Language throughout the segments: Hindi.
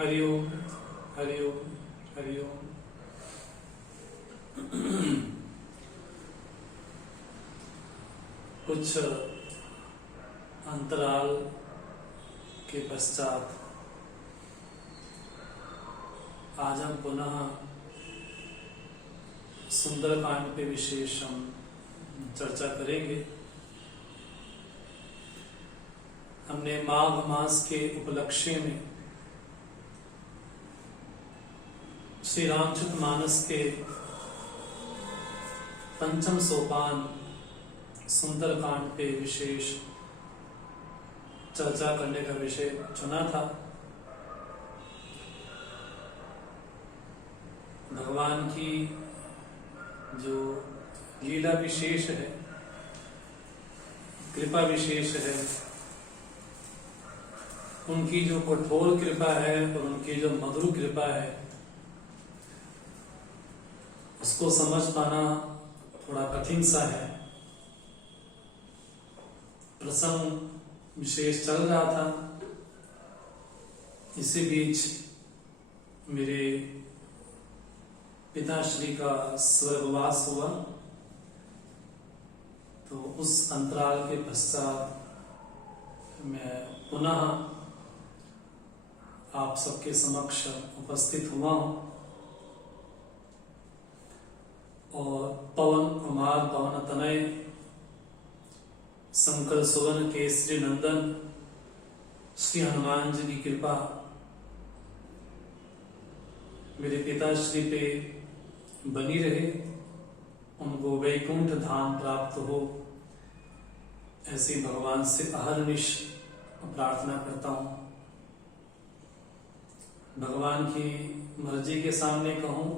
हरि ओम हरि ओम हरि ओम। कुछ अंतराल के पश्चात आज हम पुनः सुंदरकांड पे विशेष हम चर्चा करेंगे। हमने माघ मास के उपलक्ष्य में श्री रामचरितमानस के पंचम सोपान सुंदरकांड पे विशेष चर्चा करने का विषय चुना था। भगवान की जो लीला विशेष है, कृपा विशेष है, उनकी जो कठोर कृपा है और उनकी जो मधुर कृपा है, उसको समझ पाना थोड़ा कठिन सा है। प्रसंग विशेष चल रहा था, इसी बीच मेरे पिताश्री का स्वर्गवास हुआ। तो उस अंतराल के पश्चात मैं पुनः आप सबके समक्ष उपस्थित हुआ हूं और पवन कुमार पवन तनय शंकर सुवन केसरी नंदन श्री हनुमान जी की कृपा मेरे पिताश्री पे बनी रहे, उनको वैकुंठ धाम प्राप्त हो, ऐसी भगवान से अहर्निश प्रार्थना करता हूं। भगवान की मर्जी के सामने कहूं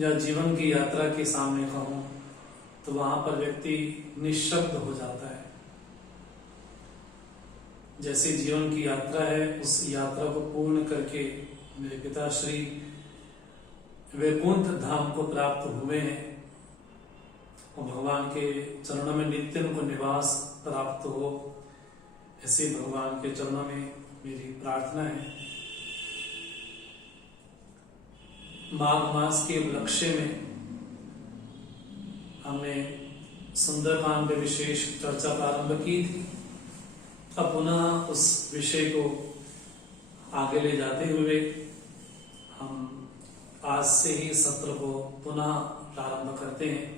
या जीवन की यात्रा के सामने कहूं तो वहां पर व्यक्ति निशब्द हो जाता है। जैसे जीवन की यात्रा है, उस यात्रा को पूर्ण करके मेरे पिताश्री वैकुंठ धाम को प्राप्त हुए हैं और भगवान के चरणों में नित्य उनको निवास प्राप्त हो, ऐसे भगवान के चरणों में मेरी प्रार्थना है। माघ मास के उपलक्ष्य में हमने सुंदरकांड पे विशेष चर्चा प्रारंभ की थी। अब पुनः उस विषय को आगे ले जाते हुए हम आज से ही सत्र को पुनः प्रारंभ करते हैं।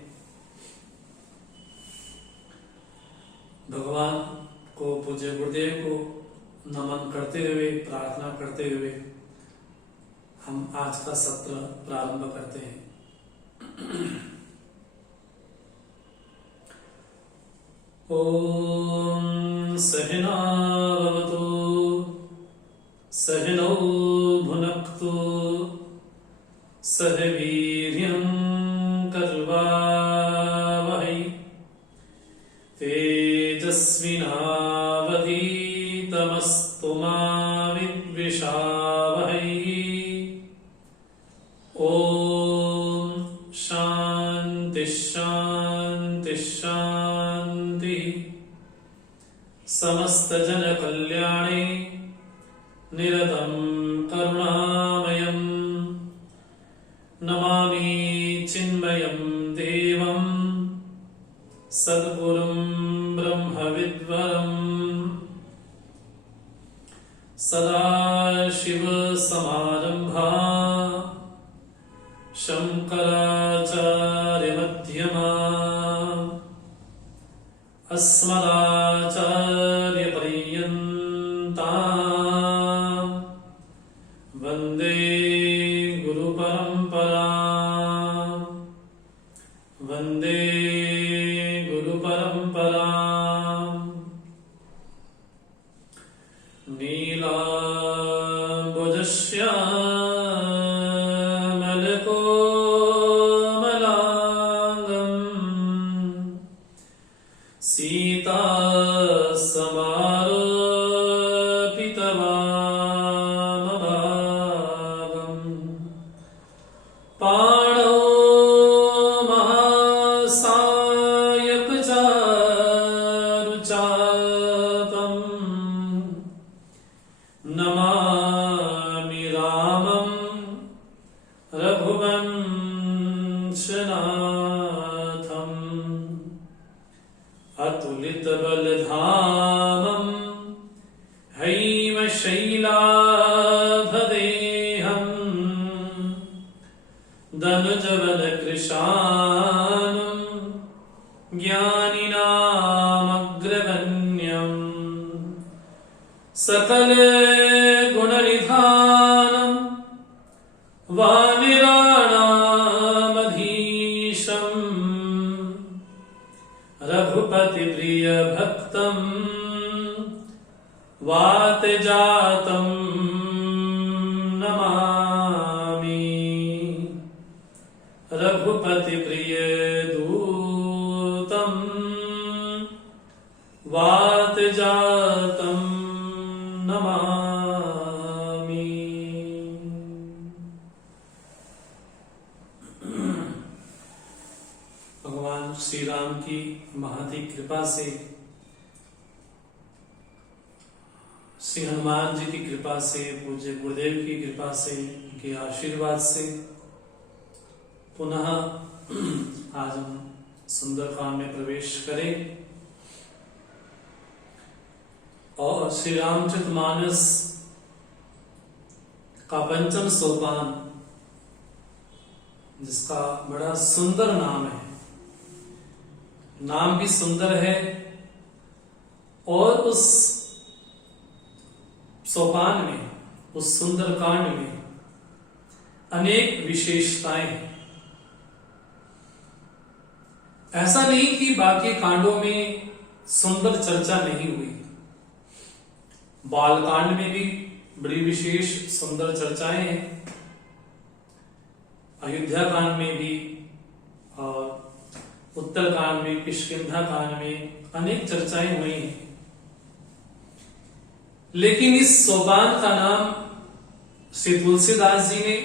भगवान को, पूज्य गुरुदेव को नमन करते हुए, प्रार्थना करते हुए हम आज का सत्र प्रारंभ करते हैं। ओम सहना भवतु सहनौ भुनक्तु सह वीर्यं कर्वावहै तेजस्विनावधीतमस्तु मा विद्विषावहै। ओम शांति शांति शांति। समस्त जन कल्याणे निरतं करुणामयं नमामि चिन्मयं देवं सद्गुरुं ब्रह्मविद्वरं सदाशिव समारंभा शंकराचार्य मध्यमा अस्मदाचार्य पर्यन्ता वंदे गुरु परंपरा वंदे गुरु परंपरा। नीलाम्बुजश्यामलकोमलाङ्गं सीता समारोपितवामभागं पाणौ महासायकचारुचापं नमामि अतुलित बलधामं हैम शैलाभदेहं दनुजवन कृशानं ज्ञानिनामग्रगण्यं सकल गुणनिधानं वानिराणामधीशं रघुपति प्रिय भक्तं वातजातं नमामि। रघुपति प्रिय दूतं वातजातं नमामि। भगवान श्री राम की महाधिक कृपा से, श्री हनुमान जी की कृपा से, पूज्य गुरुदेव की कृपा से, उनके आशीर्वाद से पुनः आज हम सुंदरकांड में प्रवेश करें और श्री रामचरितमानस का पंचम सोपान, जिसका बड़ा सुंदर नाम है, नाम भी सुंदर है और उस सोपान में, उस सुंदरकांड में अनेक विशेषताएं हैं। ऐसा नहीं कि बाकी कांडों में सुंदर चर्चा नहीं हुई, बालकांड में भी बड़ी विशेष सुंदर चर्चाएं हैं, अयोध्या कांड में भी और उत्तरकांड में, किष्किंधा कांड में अनेक चर्चाएं हुई हैं। लेकिन इस सोपान का नाम श्री तुलसीदास जी ने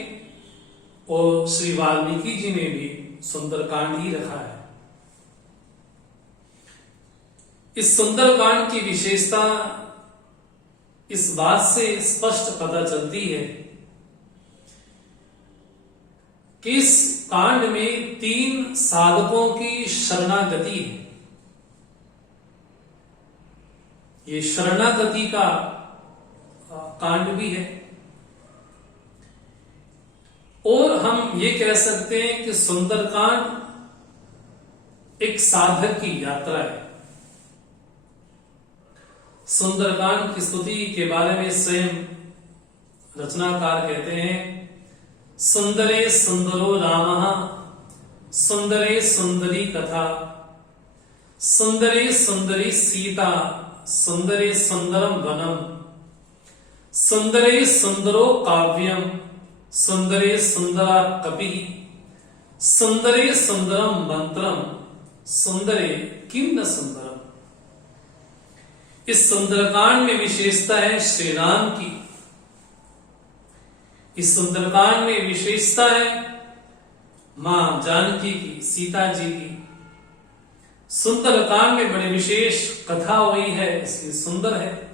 और श्री वाल्मीकि जी ने भी सुंदरकांड ही रखा है। इस सुंदरकांड की विशेषता इस बात से स्पष्ट पता चलती है कि इस कांड में 3 साधकों की शरणागति है। ये शरणागति का कांड भी है और हम ये कह सकते हैं कि सुंदरकांड एक साधक की यात्रा है। सुंदरकांड की स्तुति के बारे में स्वयं रचनाकार कहते हैं, सुंदरे सुंदरो रामः सुंदरे सुंदरी कथा, सुंदरे सुंदरी सीता, सुंदरे सुंदरम वनम, सुंदरे सुंदरो काव्यम, सुंदरे सुंदरा कपि, सुंदरे सुंदरम मंत्रम, सुंदरे किम न सुंदरम। इस सुंदरकांड में विशेषता है श्री राम की, इस सुंदरकांड में विशेषता है मां जानकी की, सीता जी की। सुंदरकांड में बड़ी विशेष कथा हुई है, इसलिए सुंदर है।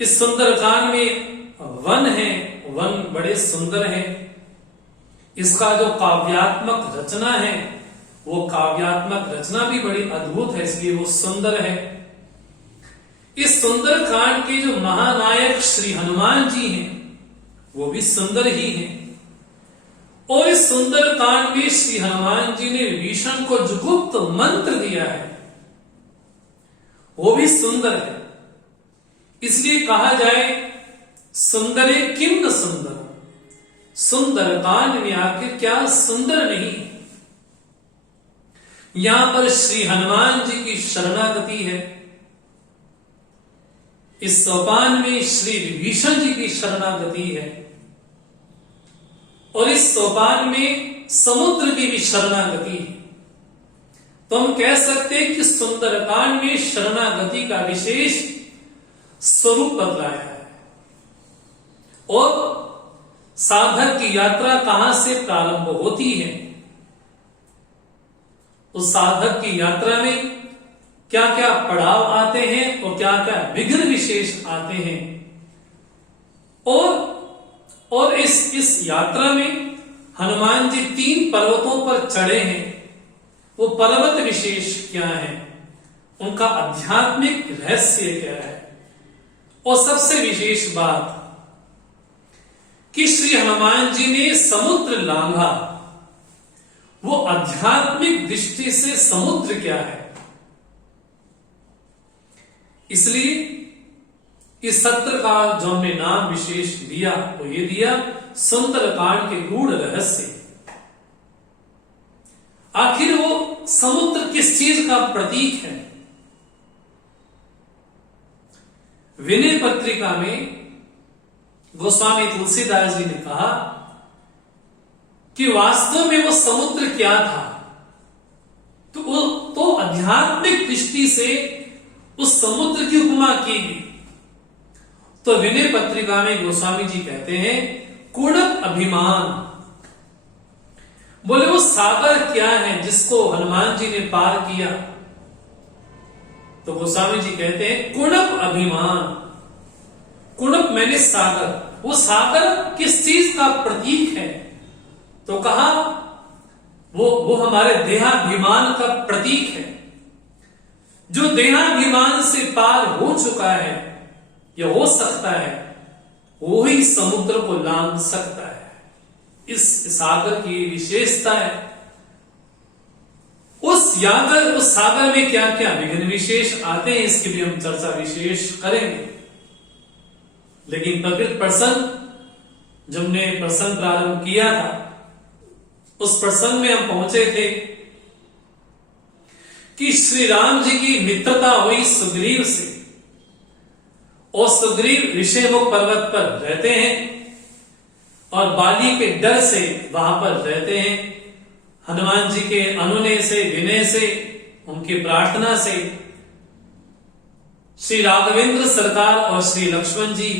इस सुंदरकांड में वन है, वन बड़े सुंदर है। इसका जो काव्यात्मक रचना है, वो काव्यात्मक रचना भी बड़ी अद्भुत है, इसलिए वो सुंदर है। इस सुंदरकांड के जो महानायक श्री हनुमान जी हैं, वो भी सुंदर ही हैं। और इस सुंदरकांड में श्री हनुमान जी ने विभीषण को जो गुप्त मंत्र दिया है, वो भी सुंदर है। इसलिए कहा जाए सुंदरे किम न सुंदर, सुंदरकांड में आखिर क्या सुंदर नहीं है। यहां पर श्री हनुमान जी की शरणागति है, इस सोपान में श्री विभीषण जी की शरणागति है और इस सोपान में समुद्र की भी शरणागति है। तो हम कह सकते हैं कि सुंदरकांड में शरणागति का विशेष स्वरूप बदलाया है। और साधक की यात्रा कहां से प्रारंभ होती है, उस साधक की यात्रा में क्या क्या पड़ाव आते हैं और क्या क्या विघ्न विशेष आते हैं। और इस यात्रा में हनुमान जी 3 पर्वतों पर चढ़े हैं। वो वो पर्वत विशेष क्या है, उनका आध्यात्मिक रहस्य क्या है। और सबसे विशेष बात कि श्री हनुमान जी ने समुद्र लांघा, वो आध्यात्मिक दृष्टि से समुद्र क्या है। इसलिए इस सत्र का जो हमने नाम विशेष दिया वो ये दिया, सुंदरकांड के गूढ़ रहस्य। आखिर वो समुद्र किस चीज का प्रतीक है। विनय पत्रिका में गोस्वामी तुलसीदास जी ने कहा कि वास्तव में वो समुद्र क्या था, तो आध्यात्मिक दृष्टि से उस समुद्र की उपमा की गई। तो विनय पत्रिका में गोस्वामी जी कहते हैं कुणप अभिमान, बोले वो सागर क्या है जिसको हनुमान जी ने पार किया। तो गोस्वामी जी कहते हैं कुणप अभिमान, कुणप मैंने सागर, वो सागर किस चीज का प्रतीक है। तो कहा वो हमारे देहाभिमान का प्रतीक है। जो देहाभिमान से पार हो चुका है या हो सकता है, वो ही समुद्र को लांघ सकता है। इस सागर की विशेषता है। उस सागर में क्या क्या विघ्न विशेष आते हैं, इसकी भी हम चर्चा विशेष करेंगे। लेकिन प्रकृत प्रसंग, जब हमने प्रसंग प्रारंभ किया था, उस प्रसंग में हम पहुंचे थे कि श्री राम जी की मित्रता हुई सुग्रीव से, और सुग्रीव ऋषिमुख पर्वत पर रहते हैं और बाली के डर से वहां पर रहते हैं। हनुमान जी के अनुनय से, विनय से, उनकी प्रार्थना से श्री राघवेंद्र सरकार और श्री लक्ष्मण जी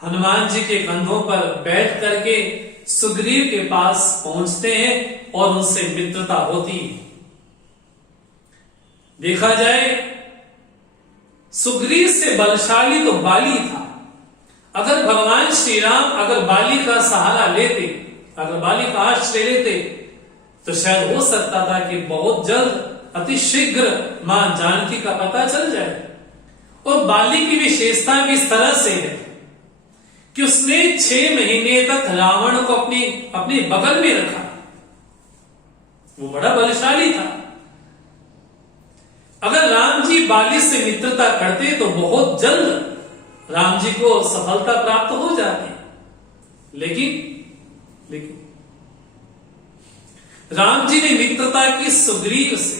हनुमान जी के कंधों पर बैठ करके सुग्रीव के पास पहुंचते हैं और उनसे मित्रता होती है। देखा जाए सुग्रीव से बलशाली तो बाली था। अगर भगवान श्री राम अगर बाली का सहारा लेते, अगर बाली का आश्रय लेते, तो शायद हो सकता था कि बहुत जल्द अति शीघ्र मां जानकी का पता चल जाए। और बाली की विशेषता भी इस तरह से है कि उसने 6 महीने तक रावण को अपने बगल में रखा। वो बड़ा बलशाली था। अगर राम जी बाली से मित्रता करते तो बहुत जल्द राम जी को सफलता प्राप्त हो जाती। लेकिन राम जी ने मित्रता की सुग्रीव से।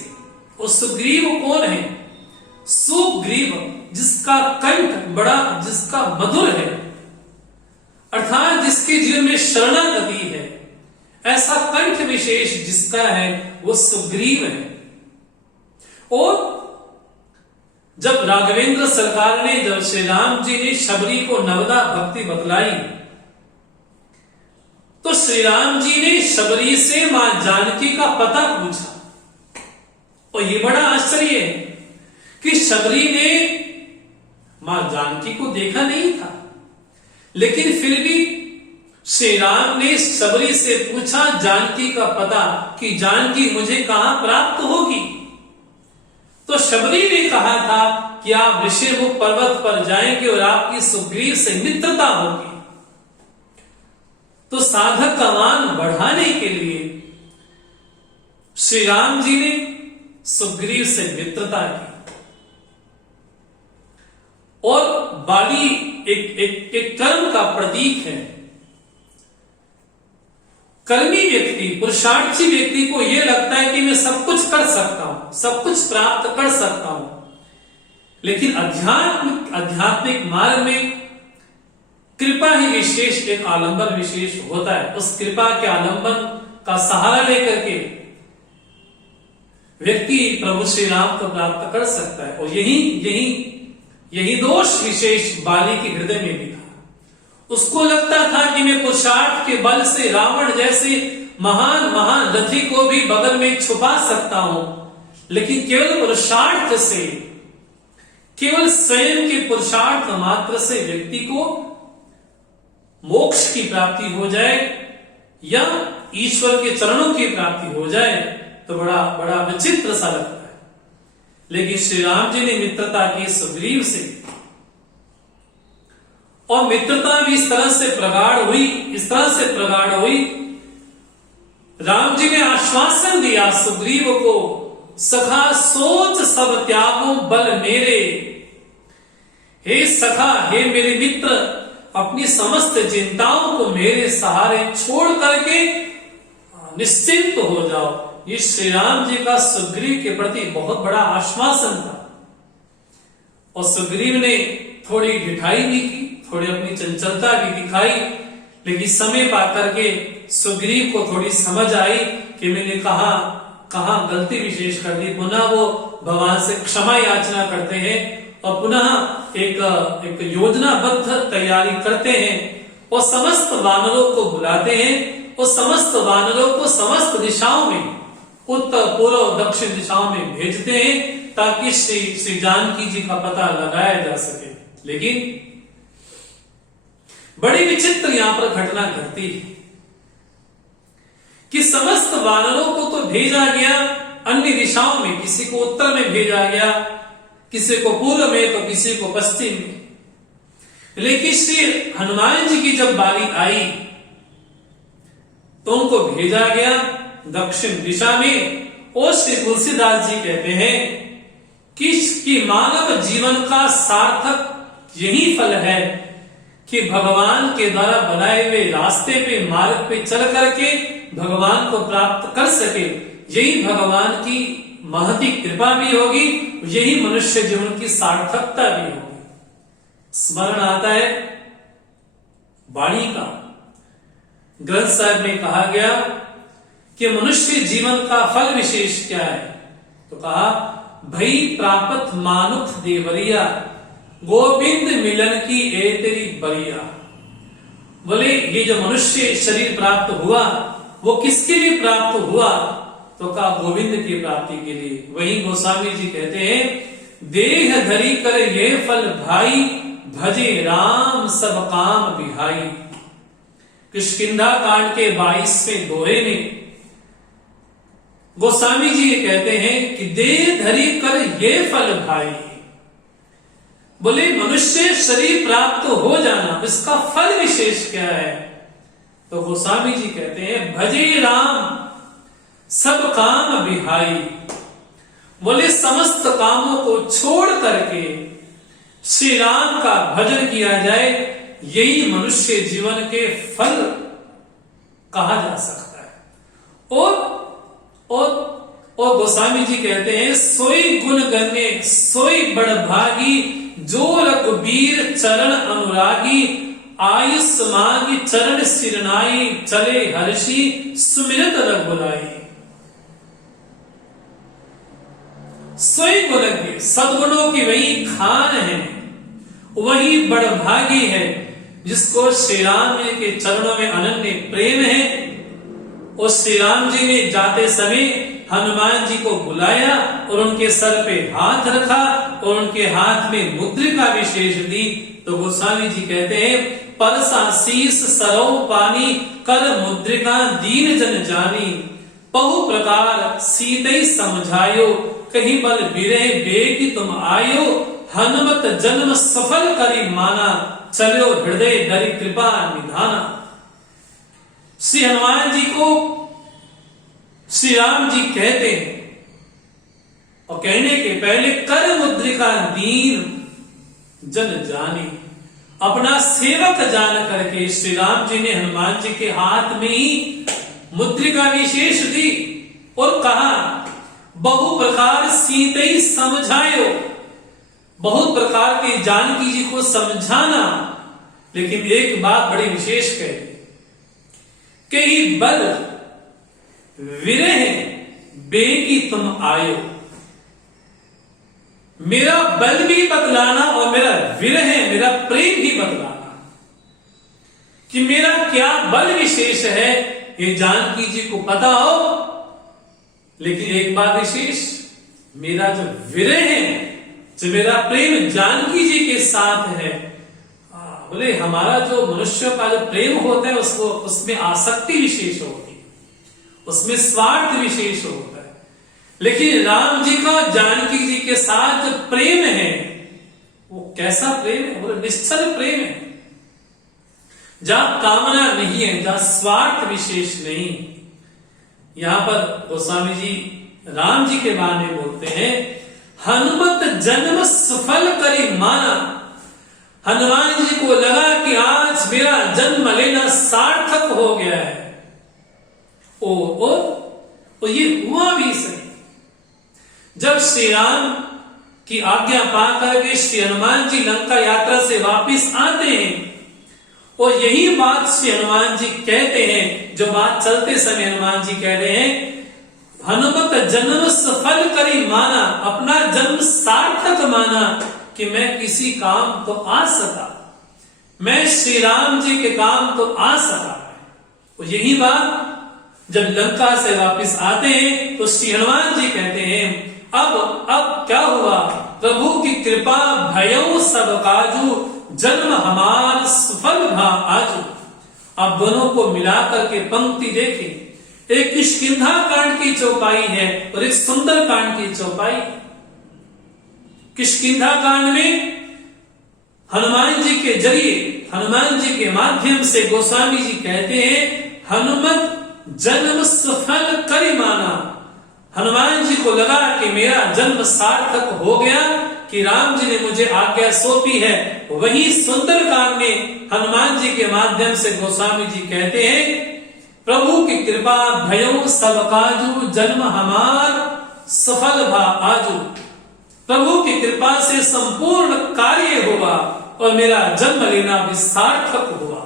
और सुग्रीव कौन है? सुग्रीव, जिसका कंठ बड़ा, जिसका मधुर है, अर्थात जिसके जीवन में शरणागति है, ऐसा कंठ विशेष जिसका है वो सुग्रीव है। और जब राघवेंद्र सरकार ने, जब श्री राम जी ने शबरी को नवदा भक्ति बतलाई, तो श्री राम जी ने शबरी से मां जानकी का पता पूछा। और ये बड़ा आश्चर्य है कि शबरी ने मां जानकी को देखा नहीं था, लेकिन फिर भी श्री राम ने शबरी से पूछा जानकी का पता कि जानकी मुझे कहां प्राप्त होगी। तो शबरी ने कहा था कि आप ऋषिमुख पर्वत पर जाएंगे और आपकी सुग्रीव से मित्रता होगी। तो साधक का मान बढ़ाने के लिए श्री राम जी ने सुग्रीव से मित्रता की। और बाली एक कर्म का प्रतीक है। कर्मी व्यक्ति, पुरुषार्थी व्यक्ति को यह लगता है कि मैं सब कुछ कर सकता हूं, सब कुछ प्राप्त कर सकता हूं। लेकिन आध्यात्मिक मार्ग में कृपा ही विशेष एक आलंबन विशेष होता है। उस कृपा के आलंबन का सहारा लेकर के व्यक्ति प्रभु श्री राम को प्राप्त कर सकता है। और यही दोष विशेष बाली के हृदय में भी था। उसको लगता था कि मैं पुरुषार्थ के बल से रावण जैसे महान रथी को भी बगल में छुपा सकता हूं। लेकिन केवल पुरुषार्थ से, केवल स्वयं के पुरुषार्थ मात्र से व्यक्ति को मोक्ष की प्राप्ति हो जाए या ईश्वर के चरणों की प्राप्ति हो जाए, तो बड़ा बड़ा विचित्र सा लगता है। लेकिन श्री राम जी ने मित्रता की सुग्रीव से, और मित्रता भी इस तरह से प्रगाढ़ हुई, राम जी ने आश्वासन दिया सुग्रीव को, सखा सोच सब त्यागो बल मेरे। हे सखा, हे मेरे मित्र, अपनी समस्त चिंताओं को मेरे सहारे छोड़ करके निश्चिंत हो जाओ। ये श्री राम जी का सुग्रीव के प्रति बहुत बड़ा आश्वासन था। और सुग्रीव ने थोड़ी ढिठाई भी की, थोड़ी अपनी चंचलता भी दिखाई, लेकिन समय पा करके सुग्रीव को थोड़ी समझ आई कि मैंने कहा गलती विशेष कर दी। पुनः वो भगवान से क्षमा याचना करते हैं और पुनः एक योजनाबद्ध तैयारी करते हैं और समस्त वानरों को बुलाते हैं और समस्त वानरों को समस्त दिशाओं में, उत्तर पूर्व दक्षिण दिशाओं में भेजते हैं ताकि श्री जानकी जी का पता लगाया जा सके। लेकिन बड़ी विचित्र यहां पर घटना घटती है कि समस्त वानरों को तो भेजा गया अन्य दिशाओं में, किसी को उत्तर में भेजा गया, किसी को पूर्व में, तो किसी को पश्चिम में। लेकिन श्री हनुमान जी की जब बारी आई तो उनको भेजा गया दक्षिण दिशा में। और श्री तुलसीदास जी कहते हैं कि मानव जीवन का सार्थक यही फल है कि भगवान के द्वारा बनाए हुए रास्ते पे, मार्ग पे चल करके भगवान को प्राप्त कर सके। यही भगवान की महती कृपा भी होगी, यही मनुष्य जीवन की सार्थकता भी होगी। स्मरण आता है वाणी का, ग्रंथ साहब में कहा गया कि मनुष्य जीवन का फल विशेष क्या है, तो कहा भई प्राप्त मानुख देवरिया, गोविंद मिलन की ए तेरी बरिया। बोले ये जो मनुष्य शरीर प्राप्त हुआ वो किसके लिए प्राप्त हुआ, तो कहा गोविंद की प्राप्ति के लिए। वहीं गोस्वामी जी कहते हैं देह धरी कर ये फल भाई, भजे राम सब काम बिहाई। किष्किंधा कांड के 22वें दोहे में गोस्वामी जी ये कहते हैं कि देह धरी कर ये फल भाई। बोले मनुष्य शरीर प्राप्त हो जाना, इसका फल विशेष क्या है, तो गोस्वामी जी कहते हैं भजे राम सब काम बिहाई। बोले समस्त कामों को छोड़ करके श्री राम का भजन किया जाए, यही मनुष्य जीवन के फल कहा जा सकता है। और गोस्वामी जी कहते हैं सोई गुण गन्ने सोई बड़ भागी, जो रघुबीर चरण अनुरागी, आयुष मांगी चरण सिरनाई, चले हर्षी सुमिरत रघुलाई। सोई गुण के सद्गुणों की वही खान है, वही बड़भागी है जिसको श्री राम जी के चरणों में अनन्य प्रेम है। और श्री राम जी ने जाते समय हनुमान जी को बुलाया और उनके सर पे हाथ रखा और उनके हाथ में मुद्रिका विशेष दी। तो गोस्वामी जी कहते हैं परसा शीस सरौ पानी, कर मुद्रिका दीन जन जानी, बहु प्रकार सीतै समझायो, कहीं बल बिरे बेगी तुम आयो, हनुमत जन्म सफल करी माना, चलो हृदय धरि कृपा निधाना। श्री हनुमान जी को श्री राम जी कहते हैं और कहने के पहले कर मुद्रिका दीन जन जानी, अपना सेवक जान करके श्री राम जी ने हनुमान जी के हाथ में ही मुद्रिका विशेष दी और कहा बहु प्रकार सीतै समझायो, बहुत प्रकार के जानकी जी को समझाना। लेकिन एक बात बड़ी विशेष कह दी, कई बल विरह बेगी तुम आयो, मेरा बल भी बतलाना और मेरा विरह मेरा प्रेम भी बतलाना कि मेरा क्या बल विशेष है, ये जानकी जी को पता हो। लेकिन एक बात विशेष, मेरा जो विरह है, जो मेरा प्रेम जानकी जी के साथ है, बोले हमारा जो मनुष्य का जो प्रेम होता है उसको उसमें आसक्ति विशेष होती है, उसमें स्वार्थ विशेष होता है, लेकिन राम जी का जानकी जी के साथ जो प्रेम है वो कैसा प्रेम है? वो निश्चल प्रेम है, जहां कामना नहीं है, जहां स्वार्थ विशेष नहीं। यहां पर गोस्वामी जी राम जी के बारे में बोलते हैं, हनुमत जन्म सफल करी माना। हनुमान जी को लगा कि आज मेरा जन्म लेना सार्थक हो गया है। और ये हुआ भी सही। जब श्री राम की आज्ञा पाकर के श्री हनुमान जी लंका यात्रा से वापस आते हैं और यही बात श्री हनुमान जी कहते हैं, जो बात चलते समय हनुमान जी कह रहे हैं, हनुमत जन्म सफल करी माना, अपना जन्म सार्थक माना कि मैं किसी काम तो आ सका, मैं श्री राम जी के काम तो आ सका। और यही बात जब लंका से वापस आते हैं तो श्री हनुमान जी कहते हैं, अब क्या हुआ? प्रभु की कृपा भयऊ सब काजू, जन्म हमार सफल भा आजू। आप दोनों को मिलाकर के पंक्ति देखें, एक किष्किंधा कांड की चौपाई है और एक सुंदर कांड की चौपाई। किष्किंधा कांड में हनुमान जी के जरिए, हनुमान जी के माध्यम से गोस्वामी जी कहते हैं, हनुमत जन्म सफल करी माना। हनुमान जी को लगा कि मेरा जन्म सार्थक हो गया, कि राम जी ने मुझे आज्ञा सौंपी है। वही सुंदर कांड में हनुमान जी के माध्यम से गोस्वामी जी कहते हैं, प्रभु की कृपा भयऊ सब काजू, जन्म हमार सफल भा आजू। प्रभु की कृपा से संपूर्ण कार्य हुआ और मेरा जन्म लेना भी सार्थक हुआ।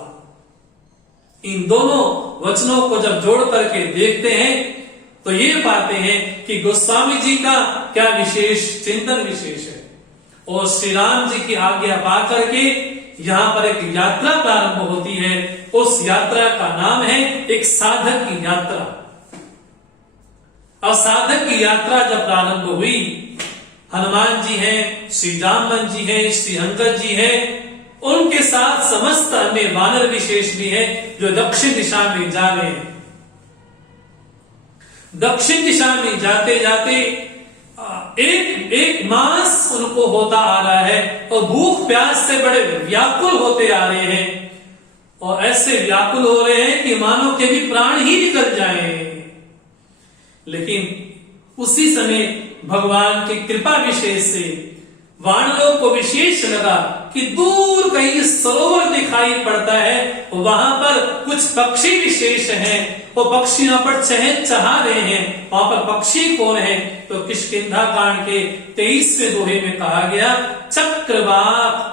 इन दोनों वचनों को जब जोड़ करके देखते हैं तो ये पाते हैं कि गोस्वामी जी का क्या विशेष चिंतन विशेष है। और श्री राम जी की आज्ञा पा करके यहां पर एक यात्रा प्रारंभ होती है। उस यात्रा का नाम है एक साधक की यात्रा। और साधक की यात्रा जब प्रारंभ हुई, हनुमान जी हैं, श्री जामवन जी हैं, श्री अंगद जी हैं, उनके साथ समस्त अन्य वानर विशेष भी है जो दक्षिण दिशा में जा रहे हैं। दक्षिण दिशा में जाते जाते एक मास उनको होता आ रहा है और भूख प्यास से बड़े व्याकुल होते आ रहे हैं। और ऐसे व्याकुल हो रहे हैं कि मानो के भी प्राण ही निकल जाए। लेकिन उसी समय भगवान की कृपा विशेष से वानरों को विशेष लगा कि दूर कहीं सरोवर दिखाई पड़ता है, वहां पर कुछ पक्षी विशेष हैं, वो पक्षी वहां पर चहचहा रहे हैं। वहां पर पक्षी कौन है? तो किष्किंधा कांड के 23वें दोहे में कहा गया, चक्रवाक।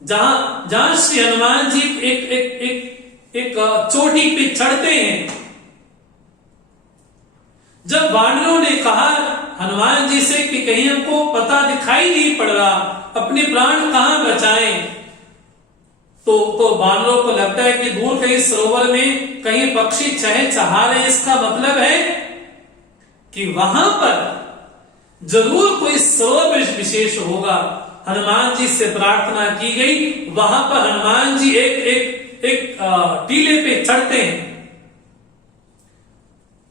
जहां श्री हनुमान जी एक चोटी पे चढ़ते हैं। जब वानरों ने कहा हनुमान जी से कि कहीं हमको पता दिखाई नहीं पड़ रहा, अपने प्राण कहां बचाएं, तो वानरों को लगता है कि दूर कहीं सरोवर में कहीं पक्षी चहचहा रहे। इसका मतलब है कि वहां पर जरूर कोई सरोवर विशेष होगा। हनुमान जी से प्रार्थना की गई। वहां पर हनुमान जी एक टीले पे चढ़ते हैं।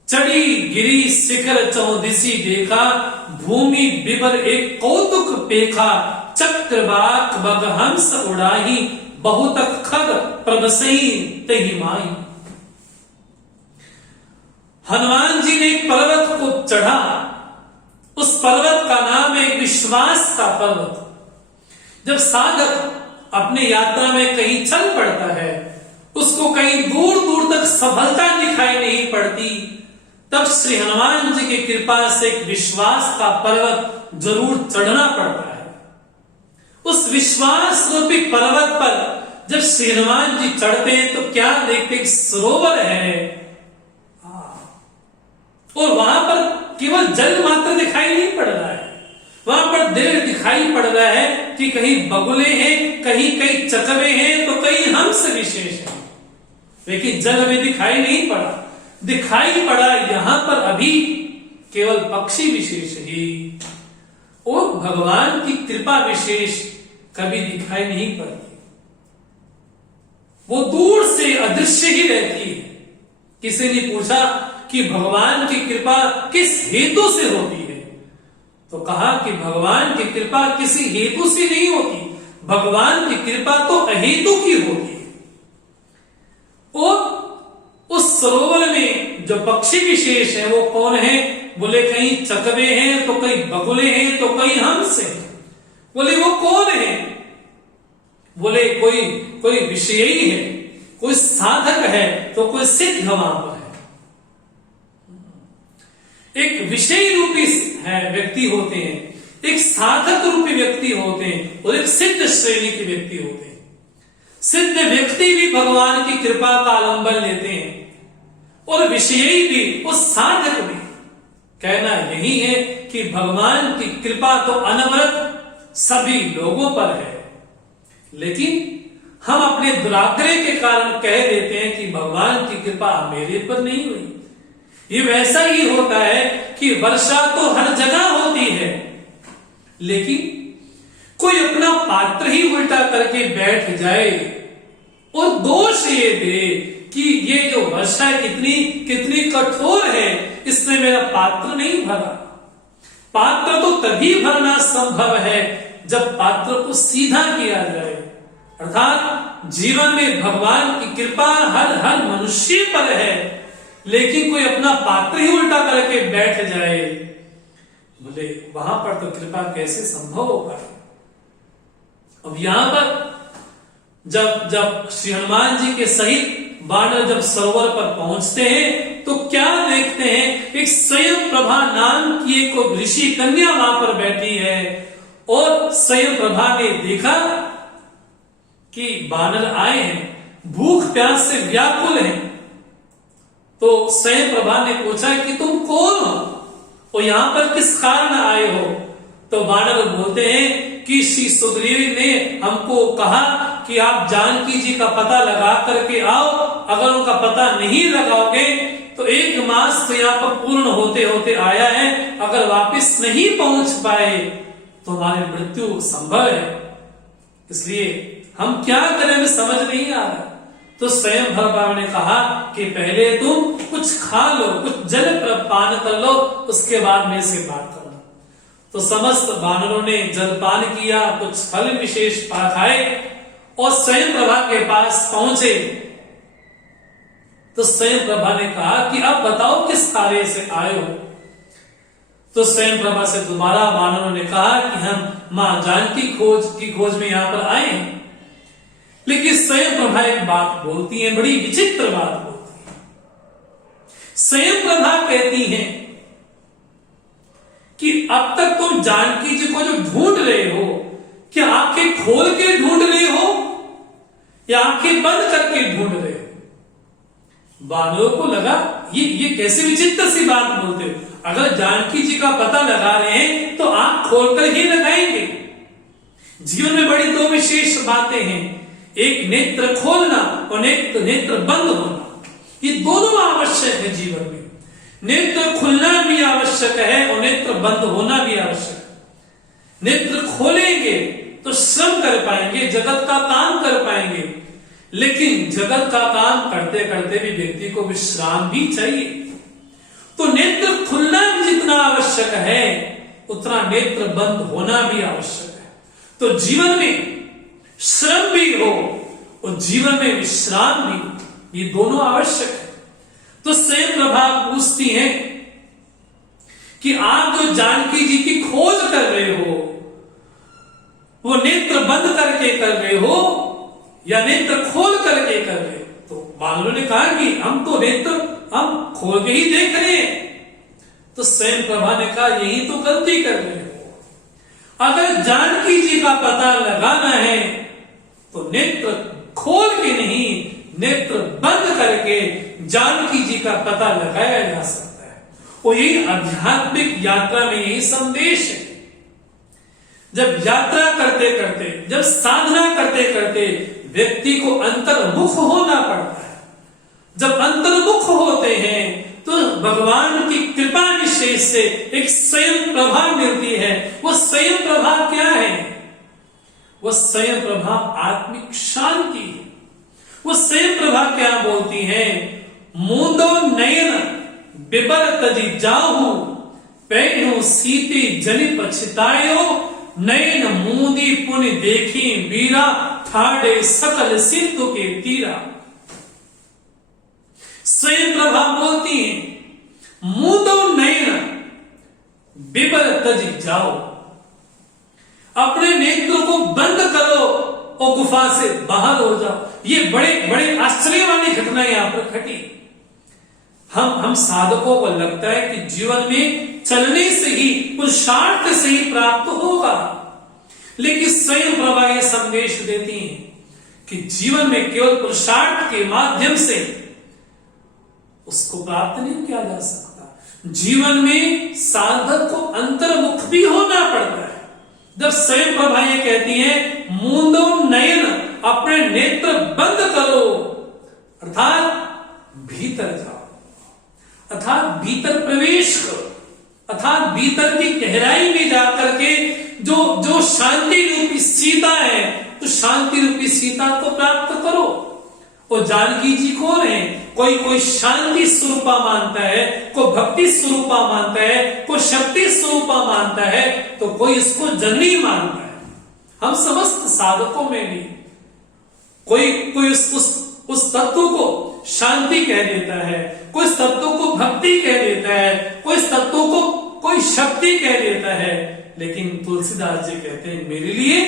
चढ़ी गिरी शिखर चौदिसी देखा, भूमि बिबर एक कौतुक पेखा, चक्रवाक बग हंस उड़ाही, बहुत खग प्रबसई तही माई। हनुमान जी ने एक पर्वत को चढ़ा। उस पर्वत का नाम है विश्वास का पर्वत। जब साधक अपने यात्रा में कहीं चल पड़ता है, उसको कहीं दूर दूर तक सफलता दिखाई नहीं पड़ती, तब श्री हनुमान जी की कृपा से एक विश्वास का पर्वत जरूर चढ़ना पड़ता है। उस विश्वास रूपी पर्वत पर जब श्री हनुमान जी चढ़ते हैं तो क्या देखते? सरोवर है और वहां पर केवल जल मात्र दिखाई नहीं पड़ रहा है। वहां पर देर दिखाई पड़ रहा है कि कहीं बगुले हैं, कहीं कहीं चकवे हैं, तो कहीं हंस विशेष है, लेकिन जल में दिखाई नहीं पड़ा। दिखाई पड़ा यहां पर अभी केवल पक्षी विशेष ही, और भगवान की कृपा विशेष कभी दिखाई नहीं पड़ती। वो दूर से अदृश्य ही रहती है। किसी ने पूछा कि भगवान की कृपा किस हेतु से होती है, तो कहा कि भगवान की कृपा किसी हेतु से नहीं होती, भगवान की कृपा तो अहेतु की होती है। और उस सरोवर में जो पक्षी विशेष है वो कौन है? बोले कहीं चकवे हैं, तो कहीं बगुले हैं, तो कहीं हंस हैं। बोले वो कौन है? बोले कोई विषयी है, कोई साधक है, तो कोई सिद्ध वहां पर है। एक विषय रूपी है व्यक्ति होते हैं, एक साधक रूपी व्यक्ति होते हैं, और एक सिद्ध श्रेणी के व्यक्ति होते हैं। सिद्ध व्यक्ति भी भगवान की कृपा का आलंबन लेते हैं, और विषयी भी, उस साधक भी। कहना यही है कि भगवान की कृपा तो अनवरत सभी लोगों पर है, लेकिन हम अपने दुराग्रह के कारण कह देते हैं कि भगवान की कृपा मेरे पर नहीं हुई। ये वैसा ही होता है कि वर्षा तो हर जगह होती है, लेकिन कोई अपना पात्र ही उल्टा करके बैठ जाए और दोष ये दे कि ये जो वर्षा कितनी कठोर है, इसने मेरा पात्र नहीं भरा। पात्र तो तभी भरना संभव है जब पात्र को सीधा किया जाए, अर्थात जीवन में भगवान की कृपा हर मनुष्य पर है, लेकिन कोई अपना पात्र ही उल्टा करके बैठ जाए, बोले वहां पर तो कृपा कैसे संभव होगा। अब यहां पर जब श्री हनुमान जी के सहित वानर जब सरोवर पर पहुंचते हैं तो क्या देखते हैं? एक स्वयं प्रभा नाम की एक ऋषि कन्या वहां पर बैठी है, और स्वयं प्रभा ने देखा कि वानर आए हैं, भूख प्यास से व्याकुल हैं, तो स्वयं प्रभा ने पूछा कि तुम कौन हो और यहां पर किस कारण आए हो? तो वानर बोलते हैं कि श्री सुग्रीव ने हमको कहा कि आप जानकी जी का पता लगा करके आओ, अगर उनका पता नहीं लगाओगे तो 1 मास तो यहाँ पर पूर्ण होते होते आया है, अगर वापस नहीं पहुंच पाए तो हमारी मृत्यु संभव है, इसलिए हम क्या करें हमें समझ नहीं आ रहा। तो स्वयं भगवान ने कहा कि पहले तुम कुछ खा लो, कुछ जल पान कर लो, उसके बाद मेरे से बात करो। तो समस्त वानरों ने जलपान किया, कुछ फल विशेष खाए और स्वयं प्रभा के पास पहुंचे। तो स्वयं प्रभा ने कहा कि अब बताओ किस कार्य से आए हो? तो स्वयं प्रभा से दोबारा वानरों ने कहा कि हम मां जानकी की खोज में यहां पर आए हैं। लेकिन स्वयं प्रभा एक बात बोलती है, बड़ी विचित्र बात बोलती है। स्वयं प्रभा कहती हैं कि अब तक तुम जानकी जी को जो ढूंढ रहे हो, क्या आंखें खोल के ढूंढ रहे हो या आंखें बंद करके ढूंढ रहे हो? वानरों को लगा ये कैसे विचित्र सी बात बोलते हो, अगर जानकी जी का पता लगा रहे हैं तो आंख खोलकर ही लगाएंगे। जीवन में बड़ी 2 विशेष बातें हैं, एक नेत्र खोलना और नेत्र बंद होना, ये दोनों आवश्यक है जीवन में। नेत्र खुलना भी आवश्यक है और नेत्र बंद होना भी आवश्यक है। नेत्र खोलेंगे तो श्रम कर पाएंगे, जगत का काम कर पाएंगे, लेकिन जगत का काम करते करते भी व्यक्ति को विश्राम भी चाहिए। तो नेत्र खुलना भी जितना आवश्यक है उतना नेत्र बंद होना भी आवश्यक है। तो जीवन में श्रम भी हो और जीवन में विश्राम भी हो, ये दोनों आवश्यक है। तो स्वयं प्रभा पूछती हैं कि आप जो जानकी जी की खोज कर रहे हो वो नेत्र बंद करके कर रहे हो या नेत्र खोल करके कर रहे हो? तो वानरों ने कहा कि हम तो नेत्र हम खोल के ही देख रहे हैं। तो स्वयं प्रभा ने कहा यही तो गलती कर रहे हो, अगर जानकी जी का पता लगाना है तो नेत्र खोल के नहीं, नेत्र बंद करके जानकी जी का पता लगाया जा सकता है। और यही आध्यात्मिक यात्रा में यही संदेश है। जब यात्रा करते करते, जब साधना करते करते व्यक्ति को अंतर्मुख होना पड़ता है, जब अंतर्मुख होते हैं तो भगवान की कृपा विशेष से एक स्वयं प्रभा मिलती है। वो स्वयं प्रभा क्या है? वो स्वयं प्रभा आत्मिक शांति है। वो स्वयं प्रभा क्या बोलती है? मूंदो नयन बिबर तजी जाहू पैनु सीते जनि पछतायो नयन मूंदी पुनि देखी वीरा ठाड़े सकल सिंधु के तीरा। स्वयं प्रभा बोलती है, मूंदो नयन बिबर तजी जाओ, अपने नेत्रों को बंद करो और गुफा से बाहर हो जाओ। ये बड़े बड़े आश्चर्य वाली घटना यहां पर घटी। हम साधकों को लगता है कि जीवन में चलने से ही, पुरुषार्थ से ही प्राप्त होगा, लेकिन स्वयं प्रभा ये संदेश देती है कि जीवन में केवल पुरुषार्थ के माध्यम से उसको प्राप्त नहीं किया जा सकता। जीवन में साधक को अंतर्मुख भी होना पड़ता है। जब स्वयं प्रभा ये कहती है मूंदो नयन, अपने नेत्र बंद करो, अर्थात भीतर जाओ, अर्थात भीतर प्रवेश करो, अर्थात भीतर की गहराई में जाकर के जो शांति रूपी सीता है, तो शांति रूपी सीता को प्राप्त करो। और जानकी जी कौन है? कोई शांति स्वरूपा मानता है, कोई भक्ति स्वरूपा मानता है, कोई शक्ति स्वरूपा मानता है, तो कोई इसको जननी मानता है। हम समस्त साधकों में भी कोई उस तत्व को शांति कह देता है, कोई तत्व को भक्ति कह देता है, कोई तत्व को कोई शक्ति कह देता है, लेकिन तुलसीदास जी कहते हैं मेरे लिए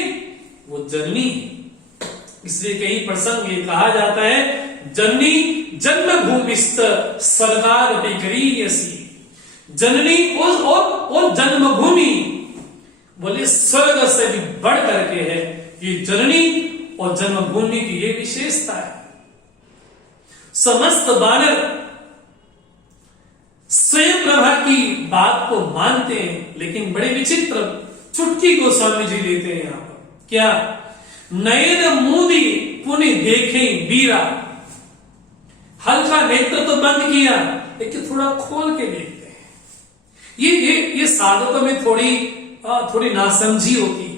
वो जननी है। इसलिए कई प्रसंग ये कहा जाता है, जननी जन्मभूमिस्थ सरकार बिगरीयसी। जननी और जन्मभूमि बोले स्वर्ग से भी बढ़ करके है। ये जननी और जन्मभूमि की ये विशेषता है। समस्त बानर स्वयं प्रभा की बात को मानते हैं, लेकिन बड़े विचित्र चुटकी गोस्वामी जी लेते हैं यहां पर। क्या? नयन मूंदी पुनि देखे वीरा। हल्का नेत्र तो बंद किया, लेकिन थोड़ा खोल के देखते हैं। ये साधकों में थोड़ी नासमझी होती है।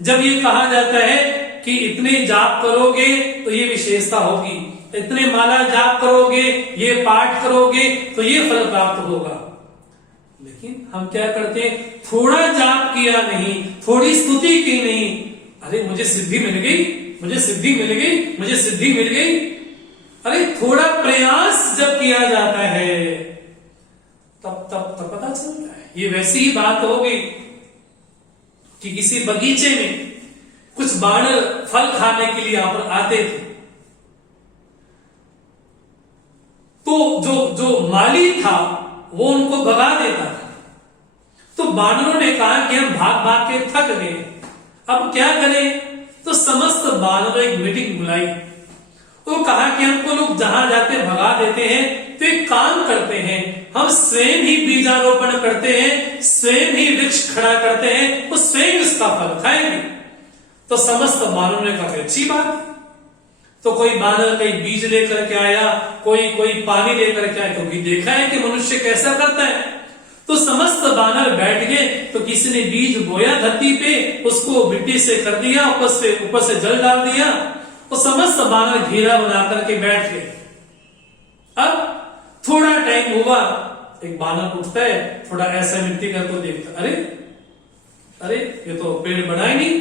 जब ये कहा जाता है कि इतने जाप करोगे तो ये विशेषता होगी, इतने माला जाप करोगे, ये पाठ करोगे तो ये फल प्राप्त होगा, लेकिन हम क्या करते हैं? थोड़ा जाप किया नहीं, थोड़ी स्तुति की नहीं, अरे मुझे सिद्धि मिल गई, मुझे सिद्धि मिल गई, मुझे सिद्धि मिल गई। अरे थोड़ा प्रयास जब किया जाता है तब पता चलता है। ये वैसी ही बात हो गई कि किसी बगीचे में कुछ बानर फल खाने के लिए यहां पर आते थे, तो जो माली था वो उनको भगा देता था। तो बानरों ने कहा कि हम भाग भाग के थक गए, अब क्या करें? तो समस्त बानरों एक मीटिंग बुलाई। तो कहा कि हमको लोग जहां जाते भगा देते हैं, तो एक काम करते हैं, हम स्वयं ही बीजारोपण करते हैं, स्वयं ही वृक्ष खड़ा करते हैं, वो स्वयं इसका फल खाएंगे। तो समस्त बानरों ने कहा अच्छी बात। तो कोई बानर कहीं बीज लेकर के आया, कोई पानी लेकर के आया, क्योंकि देखा है कि मनुष्य कैसा करता है। तो समस्त बानर बैठ गए, तो किसी ने बीज बोया धरती पे, उसको मिट्टी से कर दिया, ऊपर से जल डाल दिया, तो समस्त बानर घेरा बना करके बैठ गए। अब थोड़ा टाइम हुआ, एक बानर उठता है, थोड़ा ऐसा मिट्टी करके देखता, अरे ये तो पेड़ बढ़ा ही नहीं।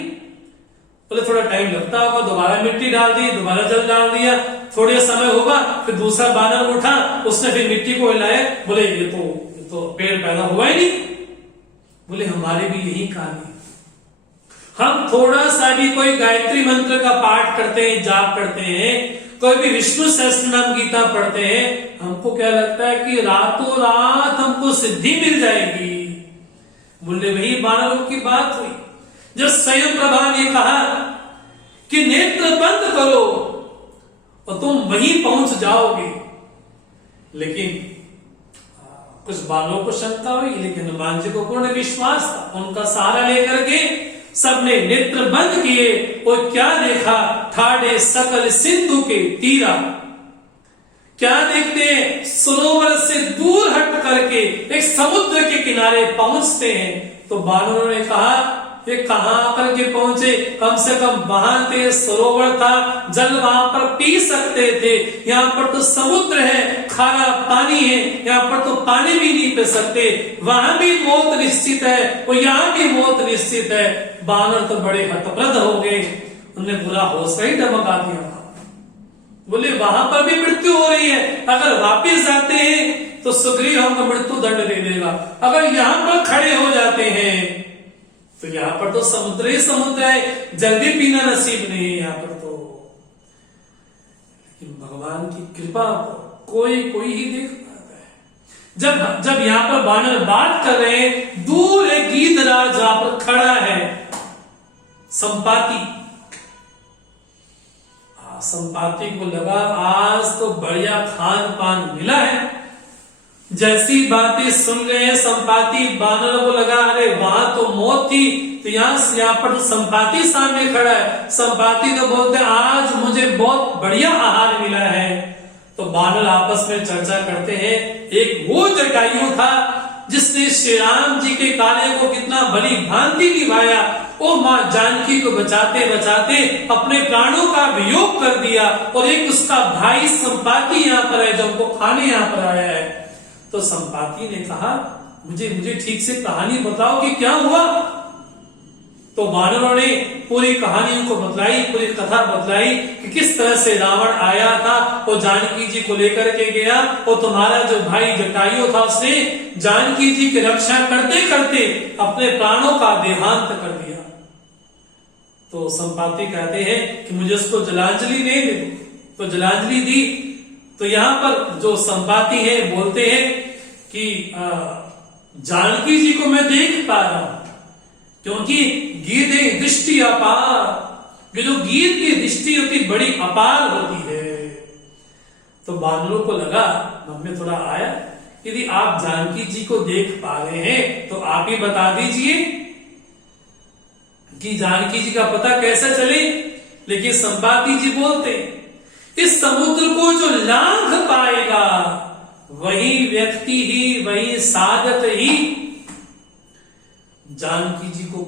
बोले थोड़ा टाइम लगता होगा, दोबारा मिट्टी डाल दी, दोबारा जल डाल दिया, थोड़े समय होगा, फिर दूसरा बानर उठा, उसने फिर मिट्टी को हिलाया, बोले ये तो पेड़ पैदा हुआ ही नहीं। बोले हमारे भी यही कहानी, हम थोड़ा सा भी कोई गायत्री मंत्र का पाठ करते हैं, जाप करते हैं, कोई भी विष्णु सहस्त्रनाम गीता पढ़ते हैं, हमको क्या लगता है कि रातों रात हमको सिद्धि मिल जाएगी। बोले वही बानरों की बात हुई। जब स्वयं प्रभा ने कहा कि नेत्र बंद करो और तुम वहीं पहुंच जाओगे, लेकिन कुछ बालों को शंका हुई, लेकिन हनुमान जी को पूर्ण विश्वास था। उनका सहारा लेकर के सबने नेत्र बंद किए और क्या देखा? ठाड़े सकल सिंधु के तीरा। क्या देखते हैं? सरोवर से दूर हट करके एक समुद्र के किनारे पहुंचते हैं। तो बानरों ने कहा ये कहां आकर के पहुंचे, कम से कम वहां पे सरोवर था, जल वहां पर पी सकते थे। यहाँ पर तो समुद्र है, खारा पानी है, यहाँ पर तो पानी भी नहीं पी सकते, वहां भी मौत निश्चित है और यहाँ भी मौत निश्चित है। बानर तो बड़े हतप्रद हो गए, उन्होंने पूरा हौसला ही डमका दिया। बोले वहां पर भी मृत्यु हो रही है, अगर वापिस जाते हैं तो सुग्रीव हमको मृत्यु दंड दे देगा, अगर यहां पर खड़े हो जाते हैं तो यहां पर तो समुद्र ही समुद्र है, जल भी पीना नसीब नहीं है यहाँ पर तो। लेकिन भगवान की कृपा कोई कोई ही देख पाता है। जब यहाँ पर बानर बात कर रहे हैं, दूर एक गीधराज जहां पर खड़ा है, संपाति को लगा आज तो बढ़िया खान पान मिला है। जैसी बातें सुन रहे हैं संपाति, बानर को लगा अरे वहां तो मौत थी, तो यहाँ पर संपाति सामने खड़ा है। संपाति तो बोलते हैं आज मुझे बहुत बढ़िया आहार मिला है। तो बानर आपस में चर्चा करते हैं, एक वो जटायु था जिसने श्री राम जी के कार्य को कितना भली भांति निभाया, वो मां जानकी को बचाते बचाते अपने प्राणों का वियोग कर दिया। और एक उसका भाई संपाति यहाँ पर है जो हमको खाने यहाँ पर आया है। तो संपाति ने कहा मुझे ठीक से कहानी बताओ कि क्या हुआ। तो वानरों ने पूरी कहानियों को बतलाई, पूरी कथा बतलाई कि किस तरह से रावण आया था, वो जानकी जी को लेकर के गया, और तुम्हारा जो भाई जटायु था उसने जानकी जी की रक्षा करते करते अपने प्राणों का देहांत कर दिया। तो संपाति कहते हैं कि मुझे उसको जलांजलि दे दे। तो जलांजलि दी। तो यहाँ पर जो संपाति है बोलते हैं कि जानकी जी को मैं देख पा रहा हूं, क्योंकि गीधे दृष्टि अपार, ये जो गीध की दृष्टि होती बड़ी अपार होती है। तो बानरों को लगा, मन में थोड़ा आया, यदि आप जानकी जी को देख पा रहे हैं तो आप ही बता दीजिए कि जानकी जी का पता कैसे चले। लेकिन संपाति जी बोलते इस समुद्र को जो लांघ पाएगा वही व्यक्ति ही, वही साधक ही जानकी जी को